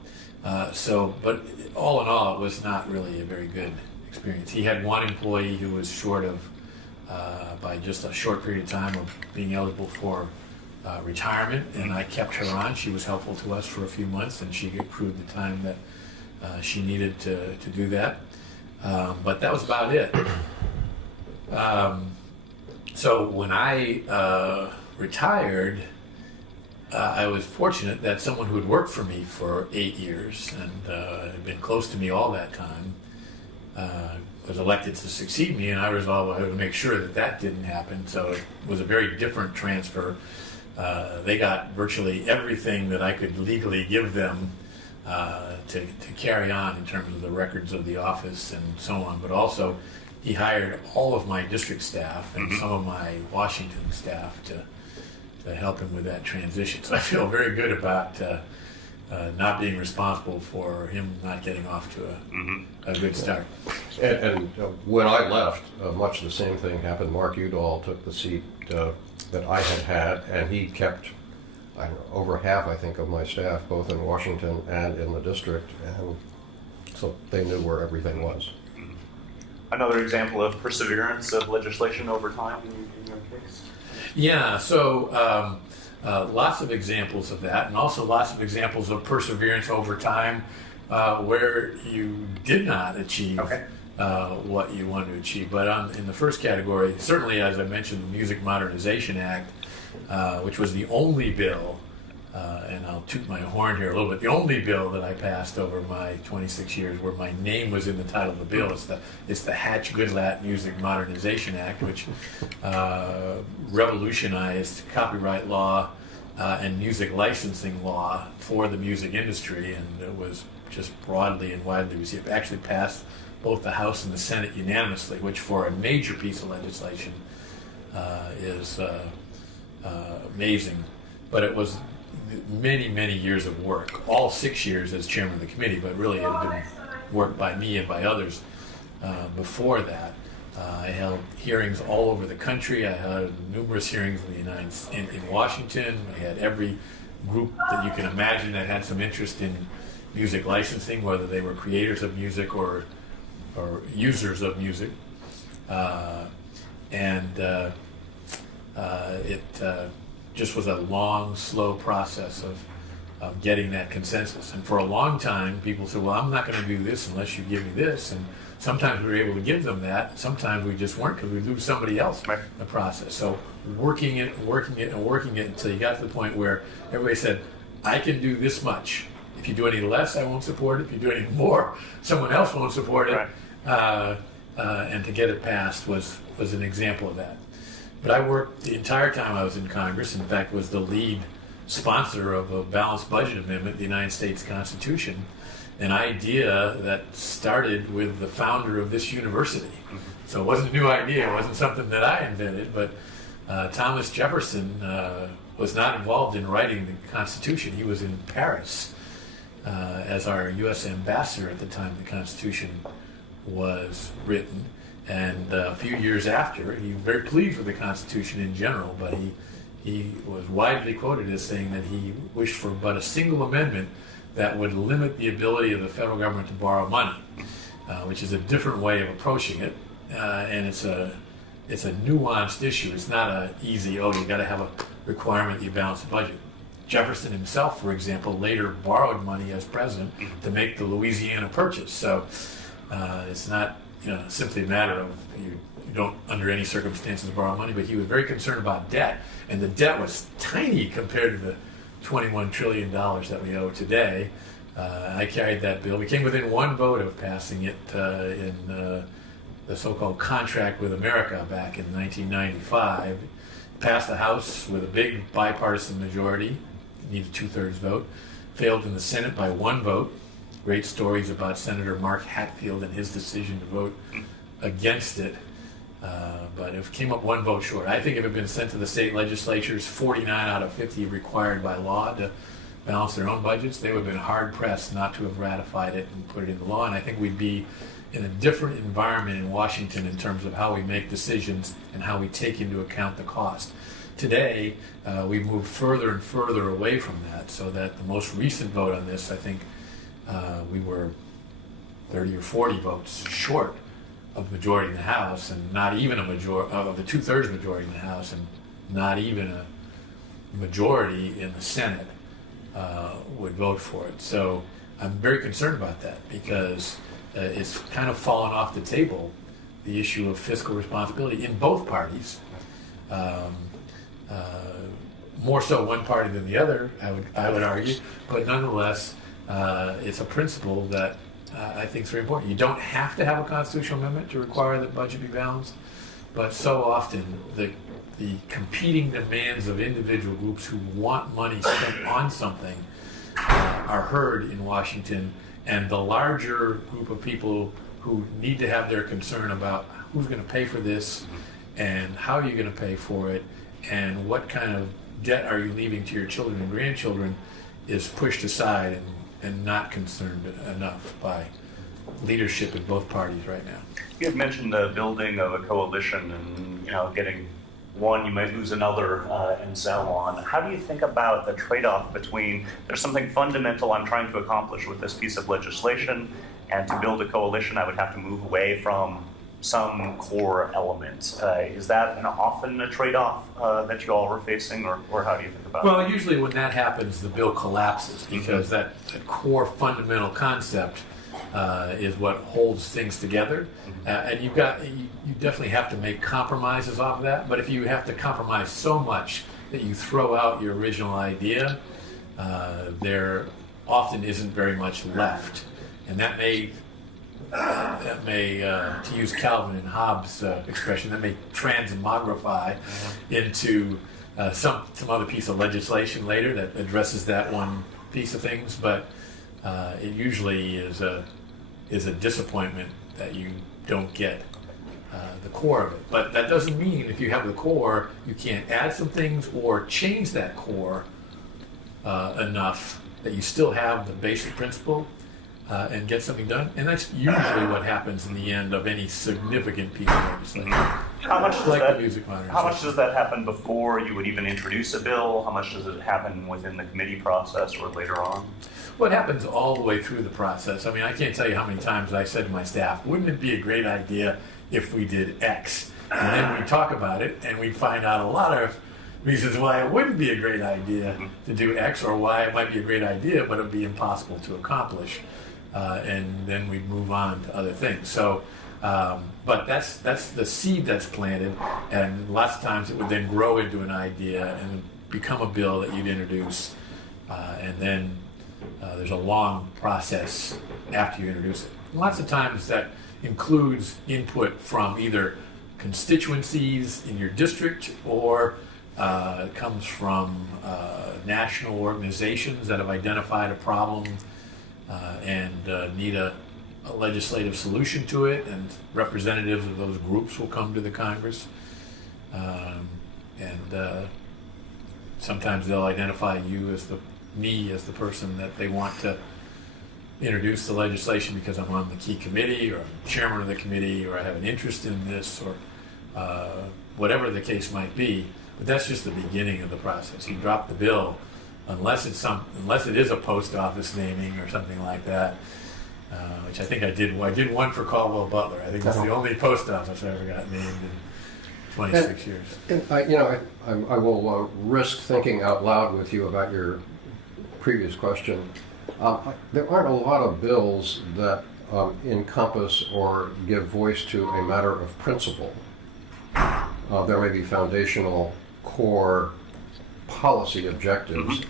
But all in all, it was not really a very good experience. He had one employee who was short of, by just a short period of time, of being eligible for retirement, and I kept her on. She was helpful to us for a few months, and she accrued the time that she needed to do that. But that was about it. So when I retired, I was fortunate that someone who had worked for me for 8 years and had been close to me all that time was elected to succeed me, and I resolved I would make sure that didn't happen. So it was a very different transfer. They got virtually everything that I could legally give them to carry on in terms of the records of the office and so on, but also he hired all of my district staff and some of my Washington staff to help him with that transition. So I feel very good about not being responsible for him not getting off to a good start. And when I left, much the same thing happened. Mark Udall took the seat that I had, and he kept, I don't know, over half, I think, of my staff, both in Washington and in the district, and so they knew where everything was. Another example of perseverance of legislation over time in your case? Yeah, so lots of examples of that, and also lots of examples of perseverance over time where you did not achieve what you wanted to achieve. But in the first category, certainly, as I mentioned, the Music Modernization Act, which was the only bill, and I'll toot my horn here a little bit, the only bill that I passed over my 26 years where my name was in the title of the bill. It's the Hatch-Goodlatte Music Modernization Act, which revolutionized copyright law and music licensing law for the music industry, and it was just broadly and widely received. It actually passed both the House and the Senate unanimously, which for a major piece of legislation is amazing. But it was many, many years of work, all 6 years as chairman of the committee, but really it had been worked by me and by others before that. I held hearings all over the country. I had numerous hearings in Washington. I had every group that you can imagine that had some interest in music licensing, whether they were creators of music or users of music. It just was a long, slow process of getting that consensus. And for a long time, people said, well, I'm not going to do this unless you give me this. And sometimes we were able to give them that. Sometimes we just weren't, because we lose somebody else in the process. So working it until you got to the point where everybody said, I can do this much. If you do any less, I won't support it. If you do any more, someone else won't support it. And to get it passed was an example of that. But I worked the entire time I was in Congress. In fact, was the lead sponsor of a balanced budget amendment, the United States Constitution, an idea that started with the founder of this university. So it wasn't a new idea. It wasn't something that I invented, but Thomas Jefferson was not involved in writing the Constitution. He was in Paris as our U.S. ambassador at the time the Constitution was written. And a few years after, he was very pleased with the Constitution in general, but he was widely quoted as saying that he wished for but a single amendment that would limit the ability of the federal government to borrow money, which is a different way of approaching it. And it's a nuanced issue. It's not an easy, you got to have a requirement that you balance the budget. Jefferson himself, for example, later borrowed money as president to make the Louisiana Purchase. So it's not simply a matter of you don't under any circumstances borrow money, but he was very concerned about debt, and the debt was tiny compared to the $21 trillion that we owe today. I carried that bill. We came within one vote of passing it in the so-called Contract with America back in 1995. Passed the House with a big bipartisan majority, needed 2/3 vote. Failed in the Senate by one vote. Great stories about Senator Mark Hatfield and his decision to vote against it. But it came up one vote short. I think if it had been sent to the state legislatures, 49 out of 50 required by law to balance their own budgets, they would have been hard pressed not to have ratified it and put it into law. And I think we'd be in a different environment in Washington in terms of how we make decisions and how we take into account the cost. Today, we've moved further and further away from that, so that the most recent vote on this, I think we were 30 or 40 votes short of majority in the House, and not even a majority of the 2/3 majority in the House, and not even a majority in the Senate would vote for it. So I'm very concerned about that, because it's kind of fallen off the table, the issue of fiscal responsibility in both parties. More so one party than the other, I would argue, but nonetheless, it's a principle that I think is very important. You don't have to have a constitutional amendment to require that budget be balanced, but so often the competing demands of individual groups who want money spent on something are heard in Washington, and the larger group of people who need to have their concern about who's going to pay for this and how are you going to pay for it and what kind of debt are you leaving to your children and grandchildren is pushed aside and not concerned enough by leadership in both parties right now. You had mentioned the building of a coalition and getting one, you might lose another, and so on. How do you think about the trade-off between there's something fundamental I'm trying to accomplish with this piece of legislation, and to build a coalition I would have to move away from some core element. Is that often a trade-off that you all are facing, or how do you think about it? Well, usually when that happens, the bill collapses, because that core fundamental concept is what holds things together. And you definitely have to make compromises off of that, but if you have to compromise so much that you throw out your original idea, there often isn't very much left. And that may, to use Calvin and Hobbes' expression, that may transmogrify into some other piece of legislation later that addresses that one piece of things, but it usually is a disappointment that you don't get the core of it. But that doesn't mean if you have the core, you can't add some things or change that core enough that you still have the basic principle and get something done. And that's usually what happens in the end of any significant piece of legislation. How much does that happen before you would even introduce a bill? How much does it happen within the committee process or later on? Well, it happens all the way through the process. I mean, I can't tell you how many times I said to my staff, wouldn't it be a great idea if we did X? And then we talk about it and we find out a lot of reasons why it wouldn't be a great idea to do X, or why it might be a great idea but it would be impossible to accomplish. And then we move on to other things. So, but that's the seed that's planted, and lots of times it would then grow into an idea and become a bill that you'd introduce, and then there's a long process after you introduce it. And lots of times that includes input from either constituencies in your district, or it comes from national organizations that have identified a problem and need a legislative solution to it, and representatives of those groups will come to the Congress. And sometimes they'll identify me as the person that they want to introduce the legislation because I'm on the key committee, or I'm chairman of the committee, or I have an interest in this, or whatever the case might be. But that's just the beginning of the process. You drop the bill, unless it is a post office naming or something like that, which I think I did. I did one for Caldwell Butler. I think that's the only post office I ever got named in 26 years. And I will risk thinking out loud with you about your previous question. There aren't a lot of bills that encompass or give voice to a matter of principle. There may be foundational core policy objectives.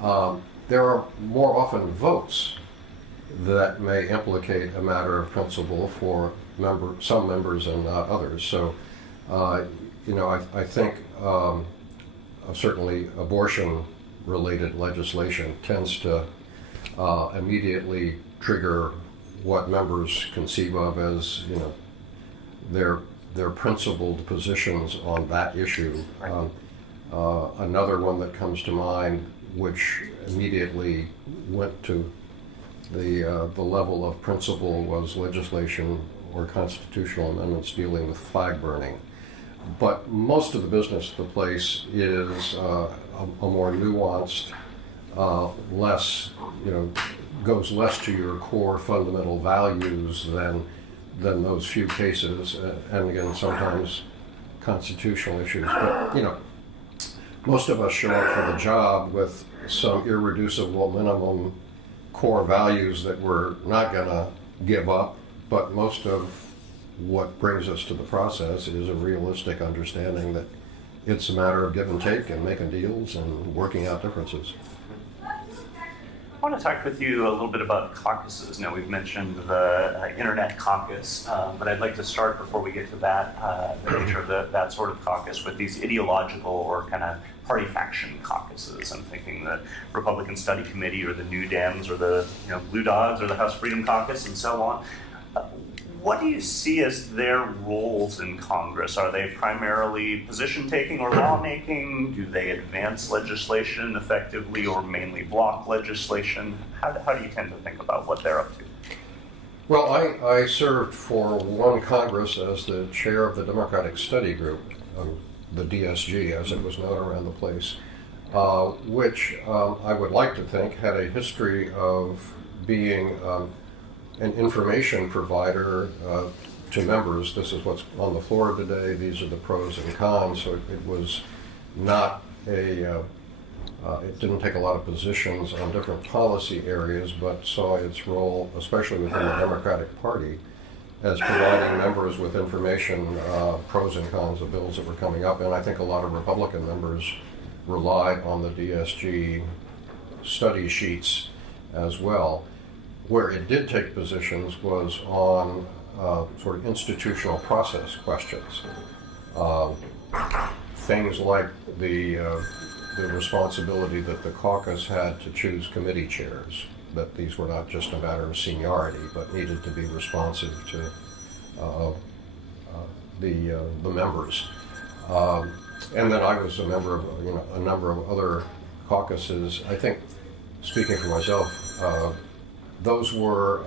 There are more often votes that may implicate a matter of principle for some members and not others. So, I think certainly abortion-related legislation tends to immediately trigger what members conceive of as, their their principled positions on that issue. Another one that comes to mind, which immediately went to the level of principle, was legislation or constitutional amendments dealing with flag burning. But most of the business of the place is a more nuanced, less, goes less to your core fundamental values than those few cases, and again, sometimes constitutional issues. But, most of us show up for the job with some irreducible minimum core values that we're not going to give up, but most of what brings us to the process is a realistic understanding that it's a matter of give and take and making deals and working out differences. I want to talk with you a little bit about caucuses. Now, we've mentioned the Internet caucus, but I'd like to start, before we get to that, the nature of that sort of caucus, with these ideological or kind of party faction caucuses. I'm thinking the Republican Study Committee, or the New Dems, or the Blue Dogs, or the House Freedom Caucus, and so on. What do you see as their roles in Congress? Are they primarily position-taking or lawmaking? Do they advance legislation effectively, or mainly block legislation? How do you tend to think about what they're up to? Well, I served for one Congress as the chair of the Democratic Study Group, the DSG, as it was known around the place, which I would like to think had a history of being an information provider to members. This is what's on the floor today. These are the pros and cons. So it was not it didn't take a lot of positions on different policy areas, but saw its role, especially within the Democratic Party, as providing members with information, pros and cons of bills that were coming up. And I think a lot of Republican members relied on the DSG study sheets as well. Where it did take positions was on sort of institutional process questions. Things like the responsibility that the caucus had to choose committee chairs, that these were not just a matter of seniority, but needed to be responsive to the members. And then I was a member of a number of other caucuses. I think, speaking for myself, those were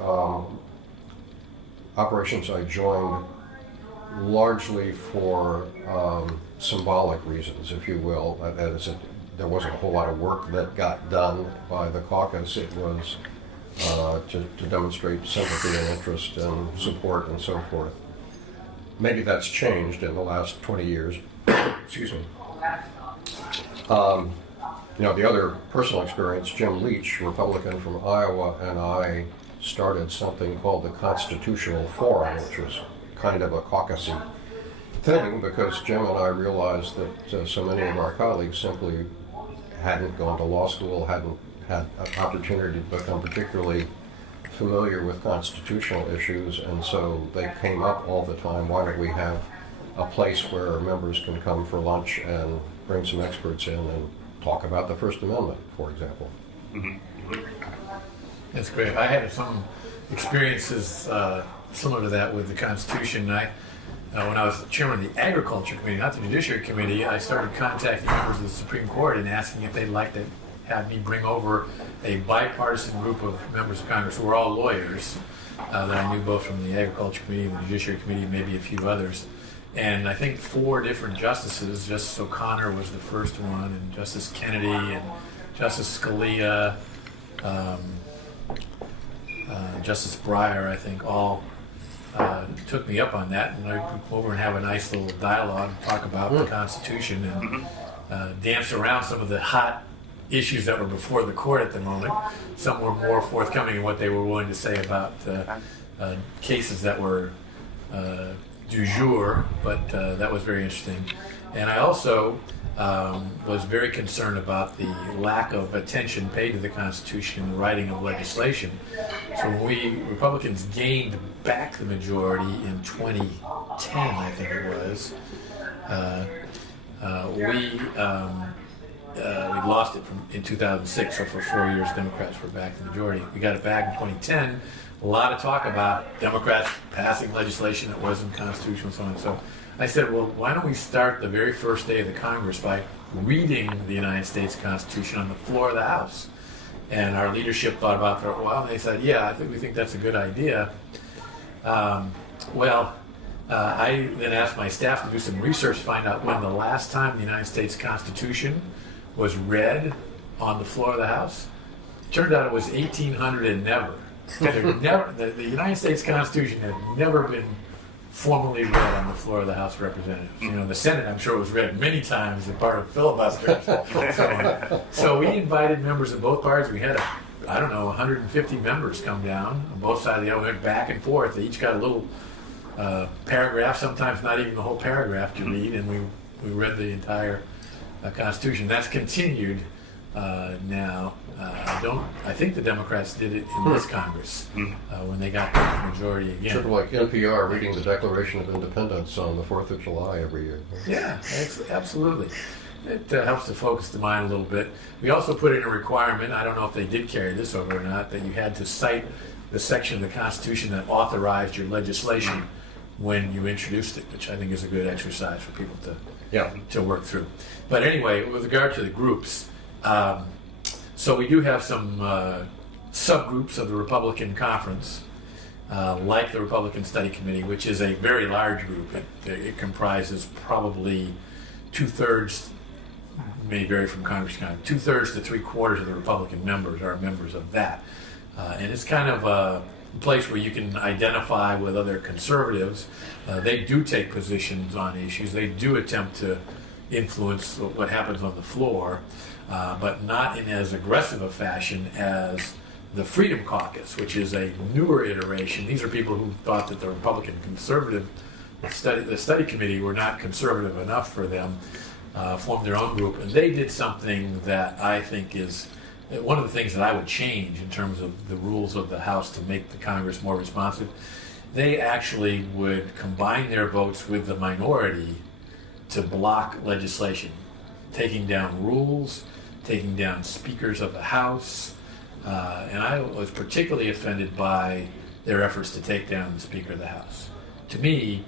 operations I joined largely for symbolic reasons, if you will. There wasn't a whole lot of work that got done by the caucus. It was to demonstrate sympathy and interest and support and so forth. Maybe that's changed in the last 20 years. Excuse me. The other personal experience, Jim Leach, Republican from Iowa, and I started something called the Constitutional Forum, which was kind of a caucusy thing, because Jim and I realized that so many of our colleagues simply hadn't gone to law school, hadn't had an opportunity to become particularly familiar with constitutional issues, and so they came up all the time. Why don't we have a place where members can come for lunch and bring some experts in and talk about the First Amendment, for example. That's great. I had some experiences similar to that with the Constitution. When I was chairman of the Agriculture Committee, not the Judiciary Committee, I started contacting members of the Supreme Court and asking if they'd like to have me bring over a bipartisan group of members of Congress who were all lawyers that I knew both from the Agriculture Committee and the Judiciary Committee, and maybe a few others. And I think 4 different justices, Justice O'Connor was the first one, and Justice Kennedy and Justice Scalia, Justice Breyer, I think, all took me up on that, and I would come over and have a nice little dialogue, talk about the Constitution, and dance around some of the hot issues that were before the court at the moment. Some were more forthcoming in what they were willing to say about cases that were du jour, but that was very interesting. And I also was very concerned about the lack of attention paid to the Constitution in the writing of legislation. So when we Republicans gained back the majority in 2010, I think it was, we we lost it in 2006, so for 4 years Democrats were back in the majority. We got it back in 2010. A lot of talk about Democrats passing legislation that wasn't constitutional and so on. So I said, well, why don't we start the very first day of the Congress by reading the United States Constitution on the floor of the House? And our leadership thought about it for a while, and they said, yeah, we think that's a good idea. I then asked my staff to do some research to find out when the last time the United States Constitution was read on the floor of the House. Turned out it was 1800 and never. The United States Constitution had never been formally read on the floor of the House of Representatives. You know, the Senate, I'm sure, was read many times as part of filibusters. So we invited members of both parties. We had, 150 members come down on both sides of the aisle. We went back and forth. They each got a little paragraph, sometimes not even the whole paragraph to read, and we read the entire Constitution. That's continued now. I think the Democrats did it in this Congress when they got the majority again. Sort of like NPR reading the Declaration of Independence on the 4th of July every year. Yeah, absolutely. It helps to focus the mind a little bit. We also put in a requirement, I don't know if they did carry this over or not, that you had to cite the section of the Constitution that authorized your legislation when you introduced it, which I think is a good exercise for people to work through. But anyway, with regard to the groups, so we do have some subgroups of the Republican Conference, like the Republican Study Committee, which is a very large group. It comprises probably 2/3, may vary from Congress to Congress, 2/3 to 3/4 of the Republican members are members of that. And it's kind of a place where you can identify with other conservatives. They do take positions on issues. They do attempt to influence what happens on the floor, but not in as aggressive a fashion as the Freedom Caucus, which is a newer iteration. These are people who thought that the Republican conservative the study committee were not conservative enough for them, formed their own group, and they did something that I think is one of the things that I would change in terms of the rules of the House to make the Congress more responsive. They actually would combine their votes with the minority to block legislation, taking down rules, taking down speakers of the House, and I was particularly offended by their efforts to take down the Speaker of the House. To me,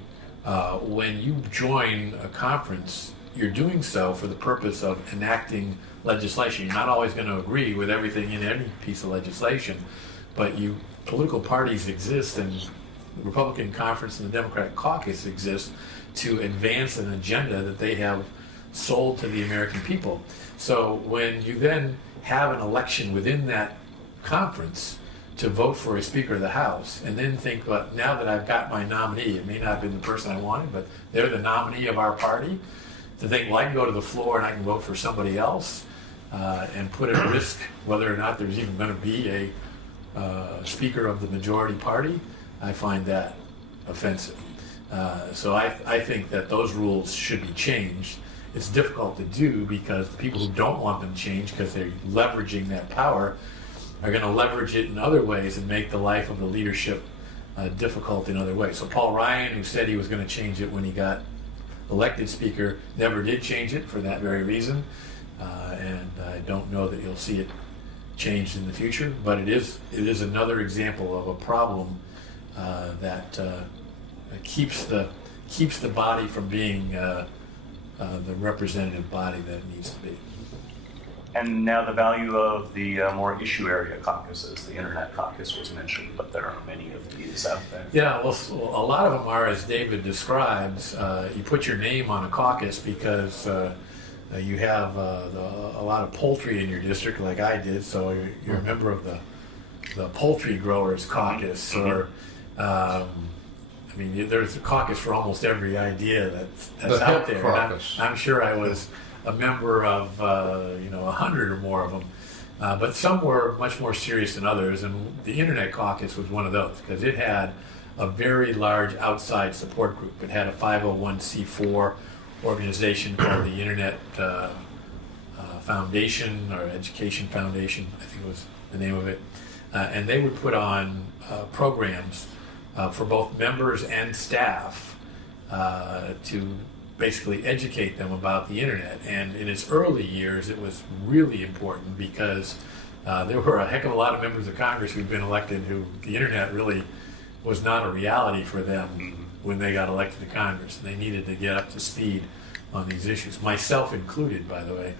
when you join a conference, you're doing so for the purpose of enacting legislation. You're not always going to agree with everything in any piece of legislation, but political parties exist, and the Republican Conference and the Democratic Caucus exist to advance an agenda that they have sold to the American people. So when you then have an election within that conference to vote for a Speaker of the House, and then think, well, now that I've got my nominee, it may not have been the person I wanted, but they're the nominee of our party, to think, well, I can go to the floor and I can vote for somebody else and put at risk whether or not there's even going to be a Speaker of the majority party, I find that offensive. So I think that those rules should be changed. It's difficult to do because the people who don't want them changed, because they're leveraging that power, are going to leverage it in other ways and make the life of the leadership difficult in other ways. So Paul Ryan, who said he was going to change it when he got elected Speaker, never did change it for that very reason. And I don't know that you'll see it changed in the future, but it is another example of a problem that keeps the body from being the representative body that it needs to be. And now the value of the more issue area caucuses. The Internet Caucus was mentioned, but there are many of these out there. Yeah, well, a lot of them are, as David describes, you put your name on a caucus because you have a lot of poultry in your district, like I did, so you're a member of the Poultry Growers Caucus, or there's a caucus for almost every idea that's out there. I'm sure I was a member of 100 or more of them, but some were much more serious than others, and the Internet Caucus was one of those because it had a very large outside support group. It had a 501c4 organization called the Internet Foundation, or Education Foundation, I think was the name of it, and they would put on programs for both members and staff to basically educate them about the internet. And in its early years, it was really important because there were a heck of a lot of members of Congress who'd been elected who the internet really was not a reality for them when they got elected to Congress. And they needed to get up to speed on these issues, myself included, by the way.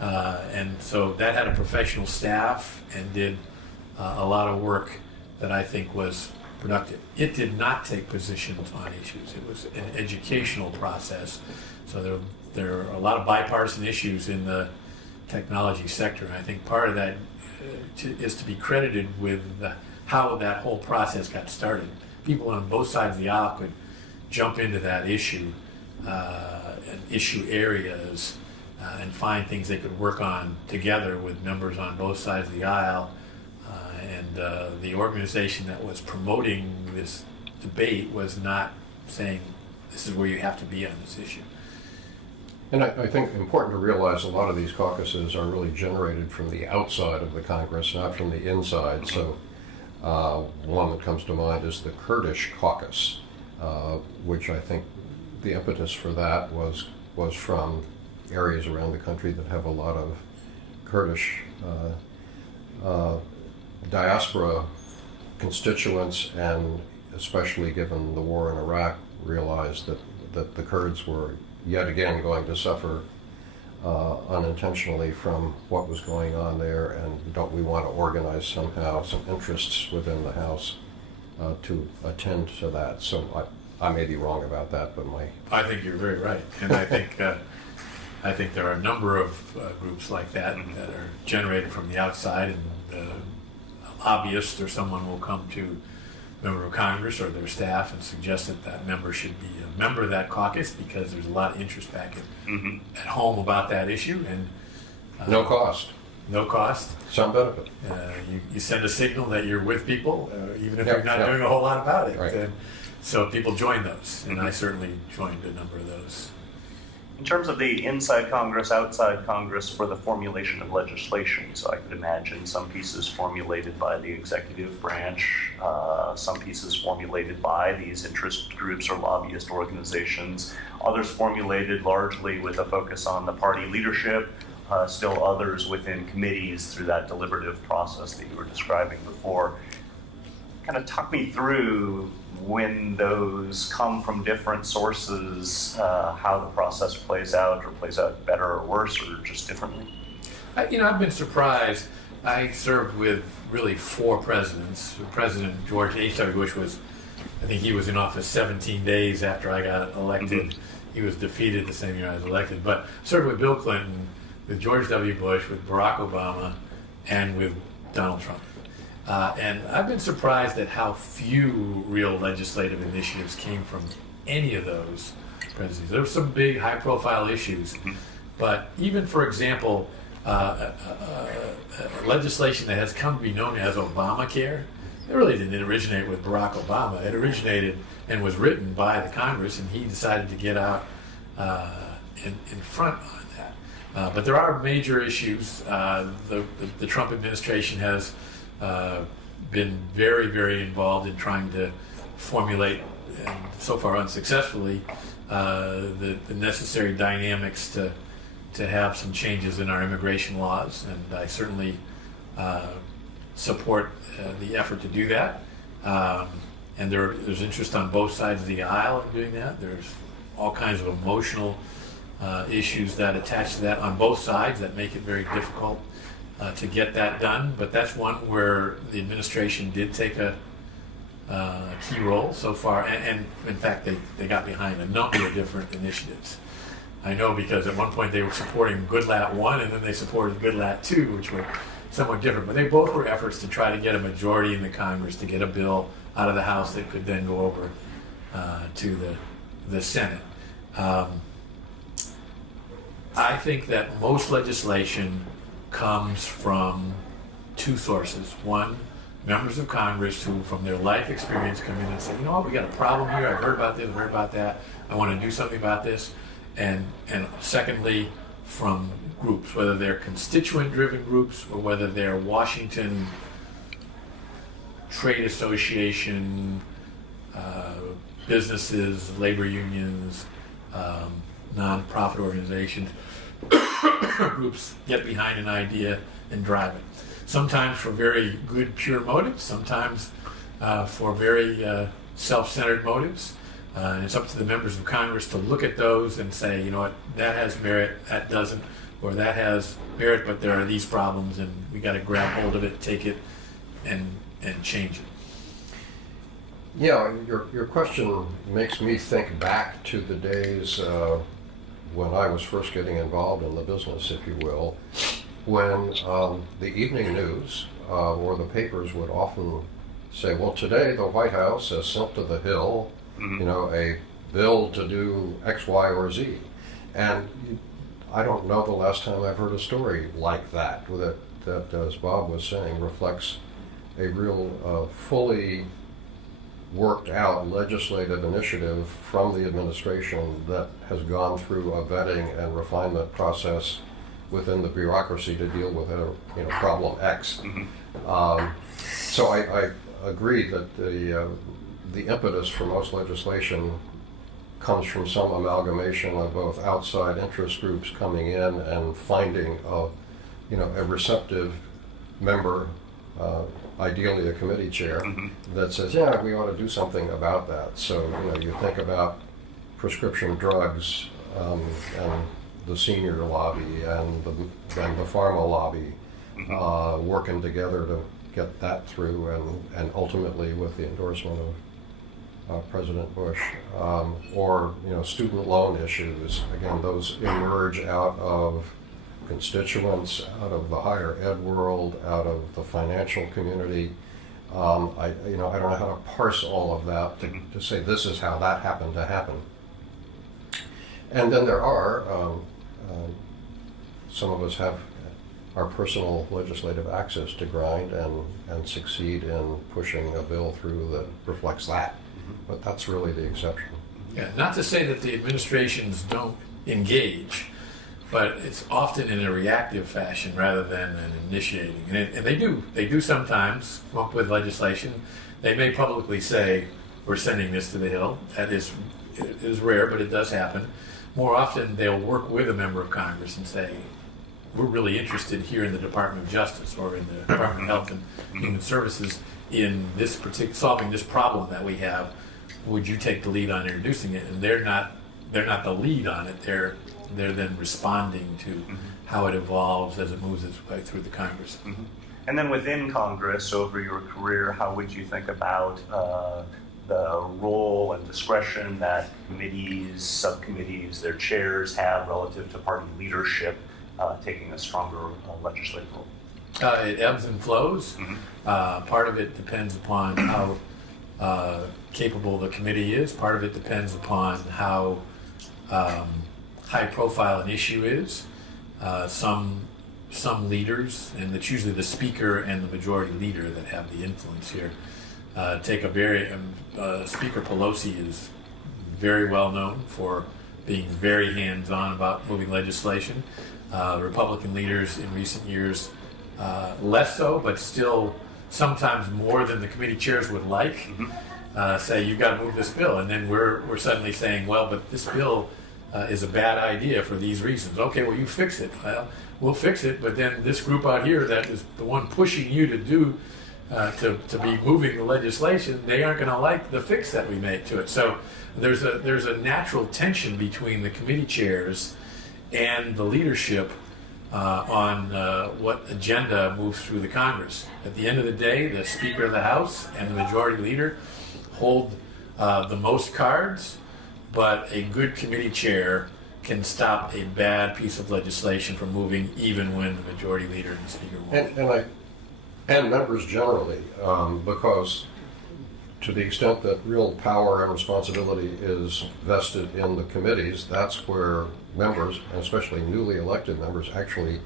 And so that had a professional staff and did a lot of work that I think was productive. It did not take positions on issues. It was an educational process. So there are a lot of bipartisan issues in the technology sector. And I think part of that is to be credited with how that whole process got started. People on both sides of the aisle could jump into that issue and issue areas and find things they could work on together with members on both sides of the aisle. And the organization that was promoting this debate was not saying this is where you have to be on this issue. And I think important to realize a lot of these caucuses are really generated from the outside of the Congress, not from the inside. So one that comes to mind is the Kurdish caucus, which I think the impetus for that was from areas around the country that have a lot of Kurdish diaspora constituents, and especially given the war in Iraq, realized that the Kurds were yet again going to suffer unintentionally from what was going on there, and don't we want to organize somehow some interests within the House to attend to that. So I may be wrong about that, but I think you're very right, and I think there are a number of groups like that that are generated from the outside, and a lobbyist or someone will come to a member of Congress or their staff and suggest that that member should be a member of that caucus because there's a lot of interest back at home about that issue, and no cost. No cost. Some benefit. You send a signal that you're with people, even if Yep, you're not yep. doing a whole lot about it. Right. And so people join those, and I certainly joined a number of those. In terms of the inside Congress, outside Congress for the formulation of legislation, so I could imagine some pieces formulated by the executive branch, some pieces formulated by these interest groups or lobbyist organizations, others formulated largely with a focus on the party leadership, still others within committees through that deliberative process that you were describing before. Kind of talk me through when those come from different sources, how the process plays out, or plays out better or worse, or just differently? I've been surprised. I served with really 4 presidents. President George H.W. Bush I think he was in office 17 days after I got elected. He was defeated the same year I was elected. But served with Bill Clinton, with George W. Bush, with Barack Obama, and with Donald Trump. And I've been surprised at how few real legislative initiatives came from any of those presidencies. There were some big high-profile issues, but even, for example, legislation that has come to be known as Obamacare, it really didn't originate with Barack Obama. It originated and was written by the Congress, and he decided to get out in front on that. But there are major issues. The Trump administration has been very, very involved in trying to formulate, and so far unsuccessfully, the necessary dynamics to have some changes in our immigration laws, and I certainly support the effort to do that. And there's interest on both sides of the aisle in doing that. There's all kinds of emotional issues that attach to that on both sides that make it very difficult to get that done, but that's one where the administration did take a key role so far, and in fact they got behind a number of different initiatives. I know because at one point they were supporting Goodlatte 1 and then they supported Goodlatte 2, which were somewhat different, but they both were efforts to try to get a majority in the Congress to get a bill out of the House that could then go over to the Senate. I think that most legislation comes from 2 sources. One, members of Congress who, from their life experience, come in and say, you know what, we got a problem here, I've heard about this, I've heard about that, I want to do something about this. And secondly, from groups, whether they're constituent-driven groups or whether they're Washington trade association, businesses, labor unions, nonprofit organizations, groups get behind an idea and drive it. Sometimes for very good, pure motives, sometimes for very self-centered motives. And it's up to the members of Congress to look at those and say, you know what, that has merit, that doesn't, or that has merit, but there are these problems, and we got to grab hold of it, take it, and change it. Yeah, your question makes me think back to the days when I was first getting involved in the business, if you will, when the evening news or the papers would often say, well, today the White House has sent to the Hill, you know, a bill to do X, Y, or Z. And I don't know the last time I've heard a story like that, that as Bob was saying, reflects a real fully worked out legislative initiative from the administration that has gone through a vetting and refinement process within the bureaucracy to deal with a problem X. So I agree that the impetus for most legislation comes from some amalgamation of both outside interest groups coming in and finding a receptive member, ideally a committee chair, that says, yeah, we ought to do something about that. So you think about prescription drugs and the senior lobby and the pharma lobby working together to get that through, and ultimately with the endorsement of President Bush, or student loan issues. Again, those emerge out of constituents, out of the higher ed world, out of the financial community. I don't know how to parse all of that to say this is how that happened to happen. And then there are some of us have our personal legislative access to grind and succeed in pushing a bill through that reflects that. But that's really the exception. Yeah, not to say that the administrations don't engage, but it's often in a reactive fashion rather than an initiating. And they do sometimes come up with legislation. They may publicly say, we're sending this to the Hill. That is rare, but it does happen. More often, they'll work with a member of Congress and say, we're really interested here in the Department of Justice or in the Department of Health and Human Services in this solving this problem that we have. Would you take the lead on introducing it? And they're not the lead on it. They're then responding to how it evolves as it moves its way through the Congress. And then within Congress, over your career, how would you think about the role and discretion that committees, subcommittees, their chairs have relative to party leadership taking a stronger legislative role? It ebbs and flows. Part of it depends upon how capable the committee is. Part of it depends upon how high profile an issue is. Some leaders, and it's usually the speaker and the majority leader that have the influence here, take a very Speaker Pelosi is very well known for being very hands-on about moving legislation. Republican leaders in recent years less so, but still sometimes more than the committee chairs would like, say you've got to move this bill, and then we're suddenly saying, well, but this bill is a bad idea for these reasons. Okay, well, you fix it. Well, we'll fix it, but then this group out here that is the one pushing you to do to be moving the legislation, they aren't going to like the fix that we make to it. So there's a natural tension between the committee chairs and the leadership on what agenda moves through the Congress. At the end of the day, the Speaker of the House and the Majority Leader hold the most cards, but a good committee chair can stop a bad piece of legislation from moving even when the Majority Leader and the Speaker won't. And members generally, because to the extent that real power and responsibility is vested in the committees, that's where members, and especially newly elected members, actually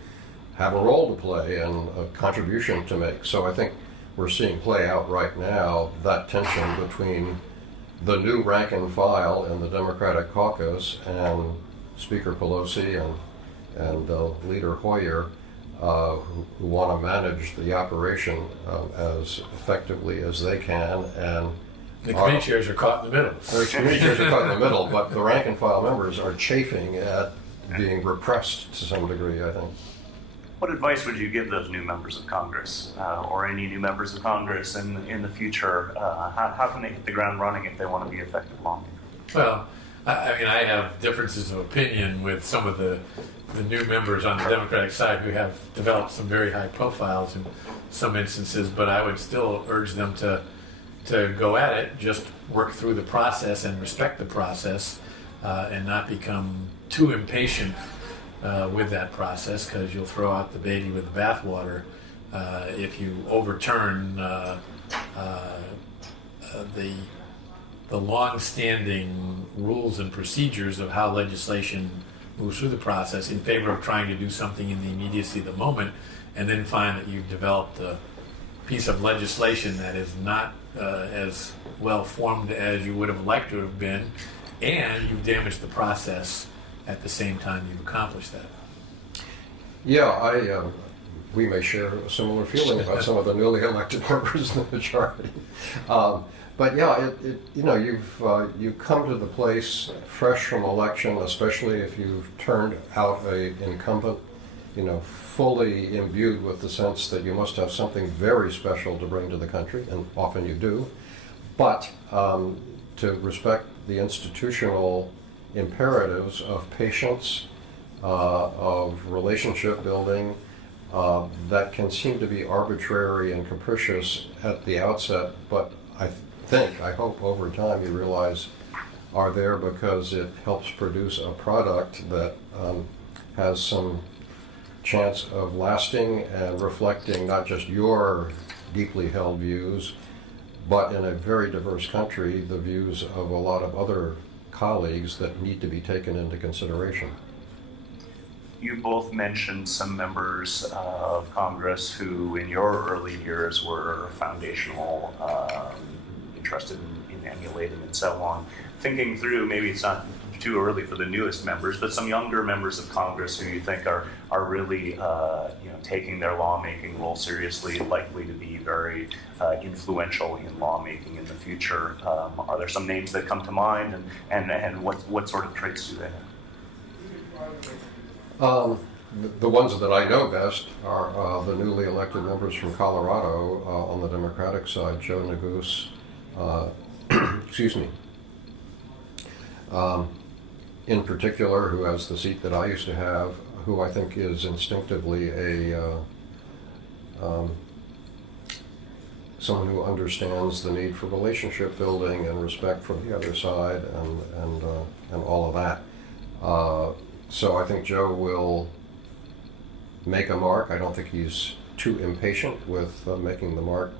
have a role to play and a contribution to make. So I think we're seeing play out right now that tension between the new rank and file in the Democratic caucus and Speaker Pelosi and Leader Hoyer, who want to manage the operation as effectively as they can and The committee chairs are caught in the middle. The committee chairs are caught in the middle, but the rank and file members are chafing at being repressed to some degree, I think. What advice would you give those new members of Congress, or any new members of Congress in the future? How can they hit the ground running if they want to be effective lawmakers? Well, I mean, I have differences of opinion with some of the new members on the Democratic side who have developed some very high profiles in some instances, but I would still urge them to go at it, just work through the process and respect the process, and not become too impatient with that process, because you'll throw out the baby with the bathwater if you overturn the long-standing rules and procedures of how legislation moves through the process in favor of trying to do something in the immediacy of the moment, and then find that you've developed a piece of legislation that is not as well formed as you would have liked to have been, and you've damaged the process at the same time you've accomplished that. Yeah, we may share a similar feeling about some of the newly elected members in the majority. But yeah, you come to the place fresh from election, especially if you've turned out an incumbent, fully imbued with the sense that you must have something very special to bring to the country, and often you do. But to respect the institutional imperatives of patience, of relationship building, that can seem to be arbitrary and capricious at the outset, but I hope over time you realize are there because it helps produce a product that has some chance of lasting and reflecting not just your deeply held views, but in a very diverse country, the views of a lot of other colleagues that need to be taken into consideration. You both mentioned some members of Congress who in your early years were foundational, interested in emulating and so on. Thinking through, maybe it's not too early for the newest members, but some younger members of Congress who you think are really taking their lawmaking role seriously, likely to be very influential in lawmaking in the future. Are there some names that come to mind, and what sort of traits do they have? The ones that I know best are the newly elected members from Colorado on the Democratic side, Joe Neguse, excuse me, in particular, who has the seat that I used to have, who I think is instinctively someone who understands the need for relationship building and respect from the other side and all of that. So I think Joe will make a mark. I don't think he's too impatient with making the mark,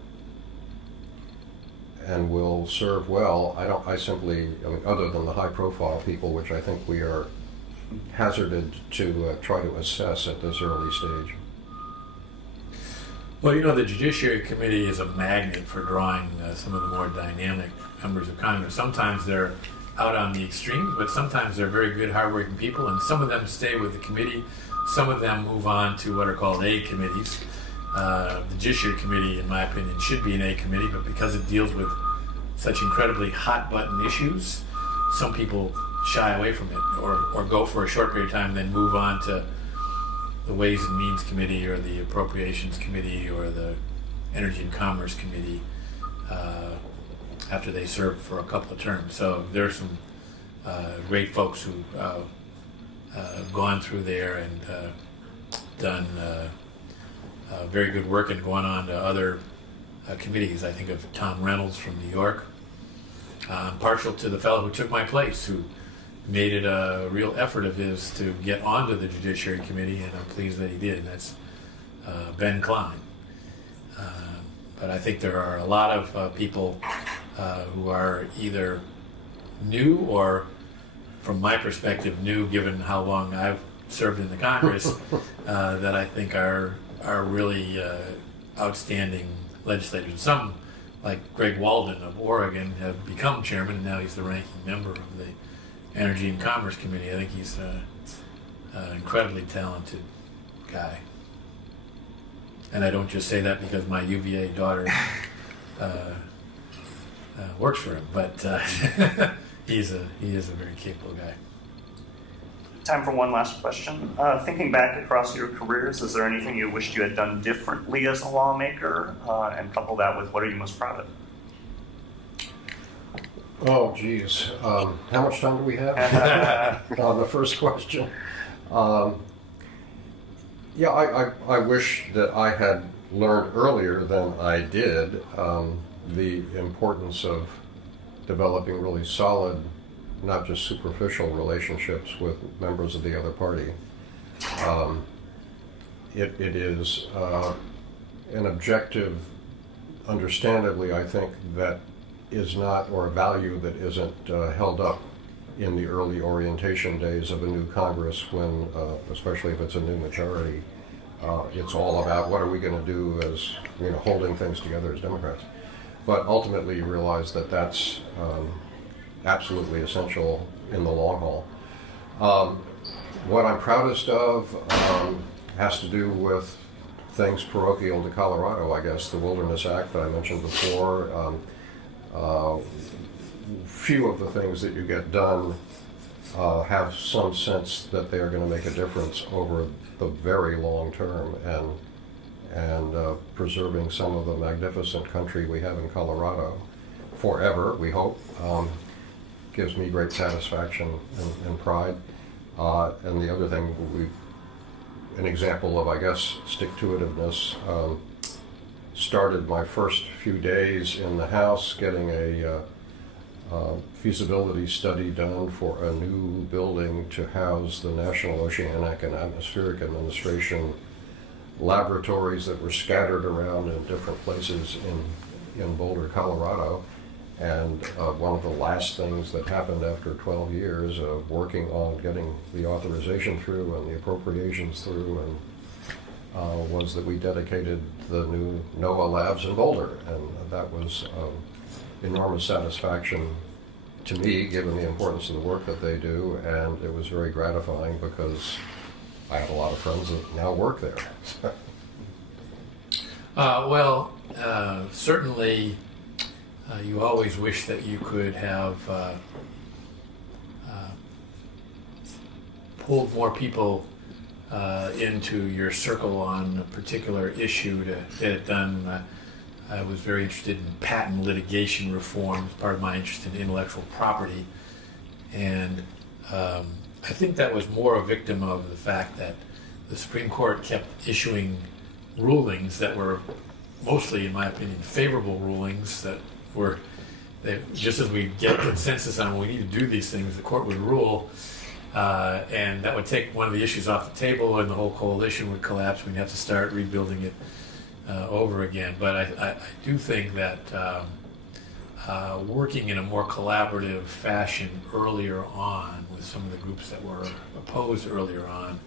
and will serve well. Other than the high-profile people, which I think we are hazarded to try to assess at this early stage. Well, the Judiciary Committee is a magnet for drawing some of the more dynamic members of Congress. Sometimes they're out on the extremes, but sometimes they're very good, hardworking people, and some of them stay with the committee. Some of them move on to what are called A committees. The Judiciary Committee, in my opinion, should be an A committee, but because it deals with such incredibly hot-button issues, some people shy away from it or go for a short period of time and then move on to the Ways and Means Committee or the Appropriations Committee or the Energy and Commerce Committee after they serve for a couple of terms. So there are some great folks who have gone through there and done very good work and gone on to other committees. I think of Tom Reynolds from New York. I'm partial to the fellow who took my place, who made it a real effort of his to get onto the Judiciary Committee, and I'm pleased that he did, and that's Ben Klein. But I think there are a lot of people who are either new or, from my perspective, new given how long I've served in the Congress, that I think are really outstanding legislators. Some, like Greg Walden of Oregon, have become chairman, and now he's the ranking member of the Energy and Commerce Committee. I think he's an incredibly talented guy. And I don't just say that because my UVA daughter works for him, but he is a very capable guy. Time for one last question. Thinking back across your careers, is there anything you wished you had done differently as a lawmaker? And couple that with what are you most proud of? Oh, geez. How much time do we have on the first question? Yeah, I wish that I had learned earlier than I did the importance of developing really solid, not just superficial relationships with members of the other party. It is an objective, understandably, I think, that is not, or a value that isn't held up in the early orientation days of a new Congress when, especially if it's a new majority, it's all about what are we going to do as, holding things together as Democrats. But ultimately you realize that that's absolutely essential in the long haul. What I'm proudest of has to do with things parochial to Colorado, I guess. The Wilderness Act that I mentioned before. Few of the things that you get done have some sense that they are going to make a difference over the very long term, and preserving some of the magnificent country we have in Colorado forever, we hope, gives me great satisfaction and pride. And the other thing, an example of, I guess, stick-to-itiveness, started my first few days in the House getting a feasibility study done for a new building to house the National Oceanic and Atmospheric Administration laboratories that were scattered around in different places in Boulder, Colorado. And one of the last things that happened after 12 years of working on getting the authorization through and the appropriations through was that we dedicated the new NOAA labs in Boulder, and that was enormous satisfaction to me, given the importance of the work that they do, and it was very gratifying because I have a lot of friends that now work there. Certainly you always wish that you could have pulled more people into your circle on a particular issue to get it done. I was very interested in patent litigation reform as part of my interest in intellectual property, and I think that was more a victim of the fact that the Supreme Court kept issuing rulings that were mostly, in my opinion, favorable rulings that were, just as we get consensus on we need to do these things, the court would rule, and that would take one of the issues off the table and the whole coalition would collapse. We'd have to start rebuilding it over again. But I do think that working in a more collaborative fashion earlier on with some of the groups that were opposed earlier on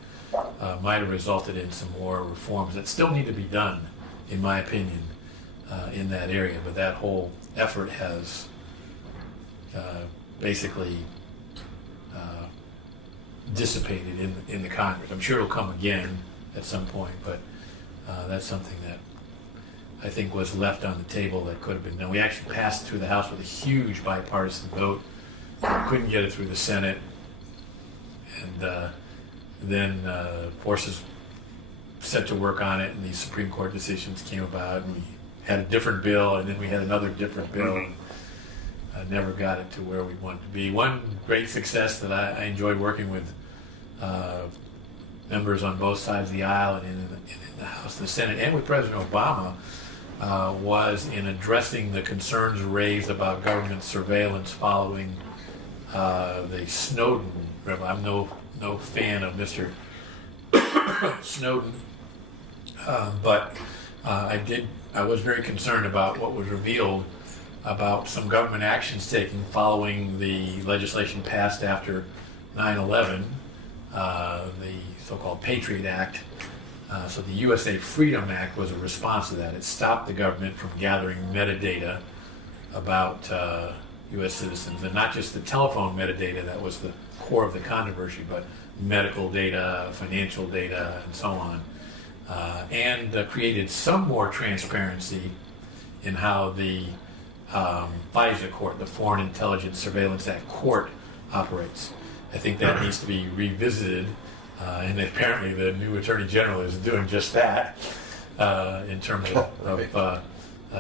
might have resulted in some more reforms that still need to be done, in my opinion, in that area. But that whole effort has basically dissipated in the Congress. I'm sure it'll come again at some point, but that's something that I think was left on the table that could have been done. We actually passed through the House with a huge bipartisan vote. We couldn't get it through the Senate, and then forces set to work on it, and these Supreme Court decisions came about, and we had a different bill, and then we had another different bill, and never got it to where we wanted to be. One great success that I enjoyed working with members on both sides of the aisle and in the House and the Senate, and with President Obama, was in addressing the concerns raised about government surveillance following the Snowden. I'm no fan of Mr. Snowden, but I was very concerned about what was revealed about some government actions taken following the legislation passed after 9/11, the so-called Patriot Act. So the USA Freedom Act was a response to that. It stopped the government from gathering metadata about U.S. citizens, and not just the telephone metadata that was the core of the controversy, but medical data, financial data, and so on, and created some more transparency in how the FISA court, the Foreign Intelligence Surveillance Act court, operates. I think that needs to be revisited, and apparently the new Attorney General is doing just that in terms of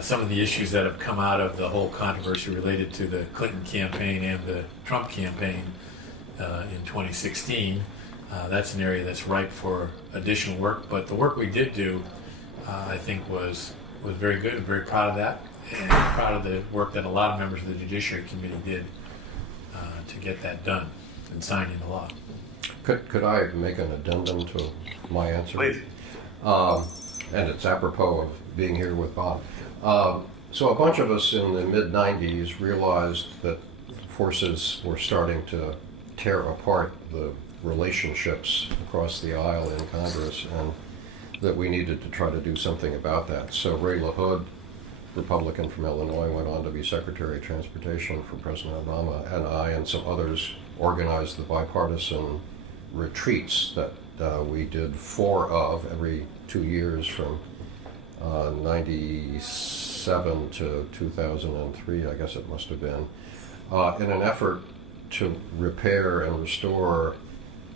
some of the issues that have come out of the whole controversy related to the Clinton campaign and the Trump campaign in 2016. That's an area that's ripe for additional work, but the work we did do, I think, was very good. I'm very proud of that, and proud of the work that a lot of members of the Judiciary Committee did to get that done and signed into law. Could I make an addendum to my answer? Please. And it's apropos of being here with Bob. So a bunch of us in the mid-90s realized that forces were starting to tear apart the relationships across the aisle in Congress, and that we needed to try to do something about that. So Ray LaHood, Republican from Illinois, went on to be Secretary of Transportation for President Obama, and I and some others organized the bipartisan retreats that we did 4 of every 2 years from 97 to 2003, I guess it must have been, in an effort to repair and restore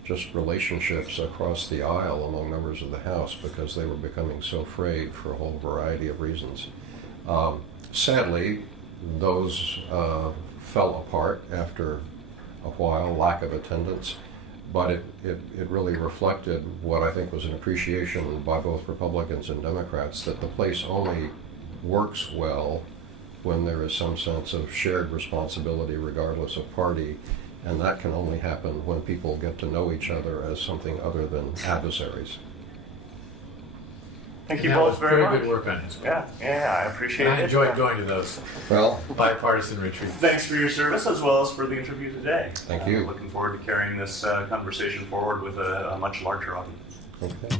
just relationships across the aisle among members of the House, because they were becoming so frayed for a whole variety of reasons. Sadly, those fell apart after a while, lack of attendance, but it really reflected what I think was an appreciation by both Republicans and Democrats that the place only works well when there is some sense of shared responsibility regardless of party, and that can only happen when people get to know each other as something other than adversaries. Thank you That both was very much. good work on his part. Yeah, I appreciate And I it. enjoyed going to those Well, bipartisan retreats. Thanks for your service as well as for the interview today. Thank you. Looking forward to carrying this conversation forward with a much larger audience. okay.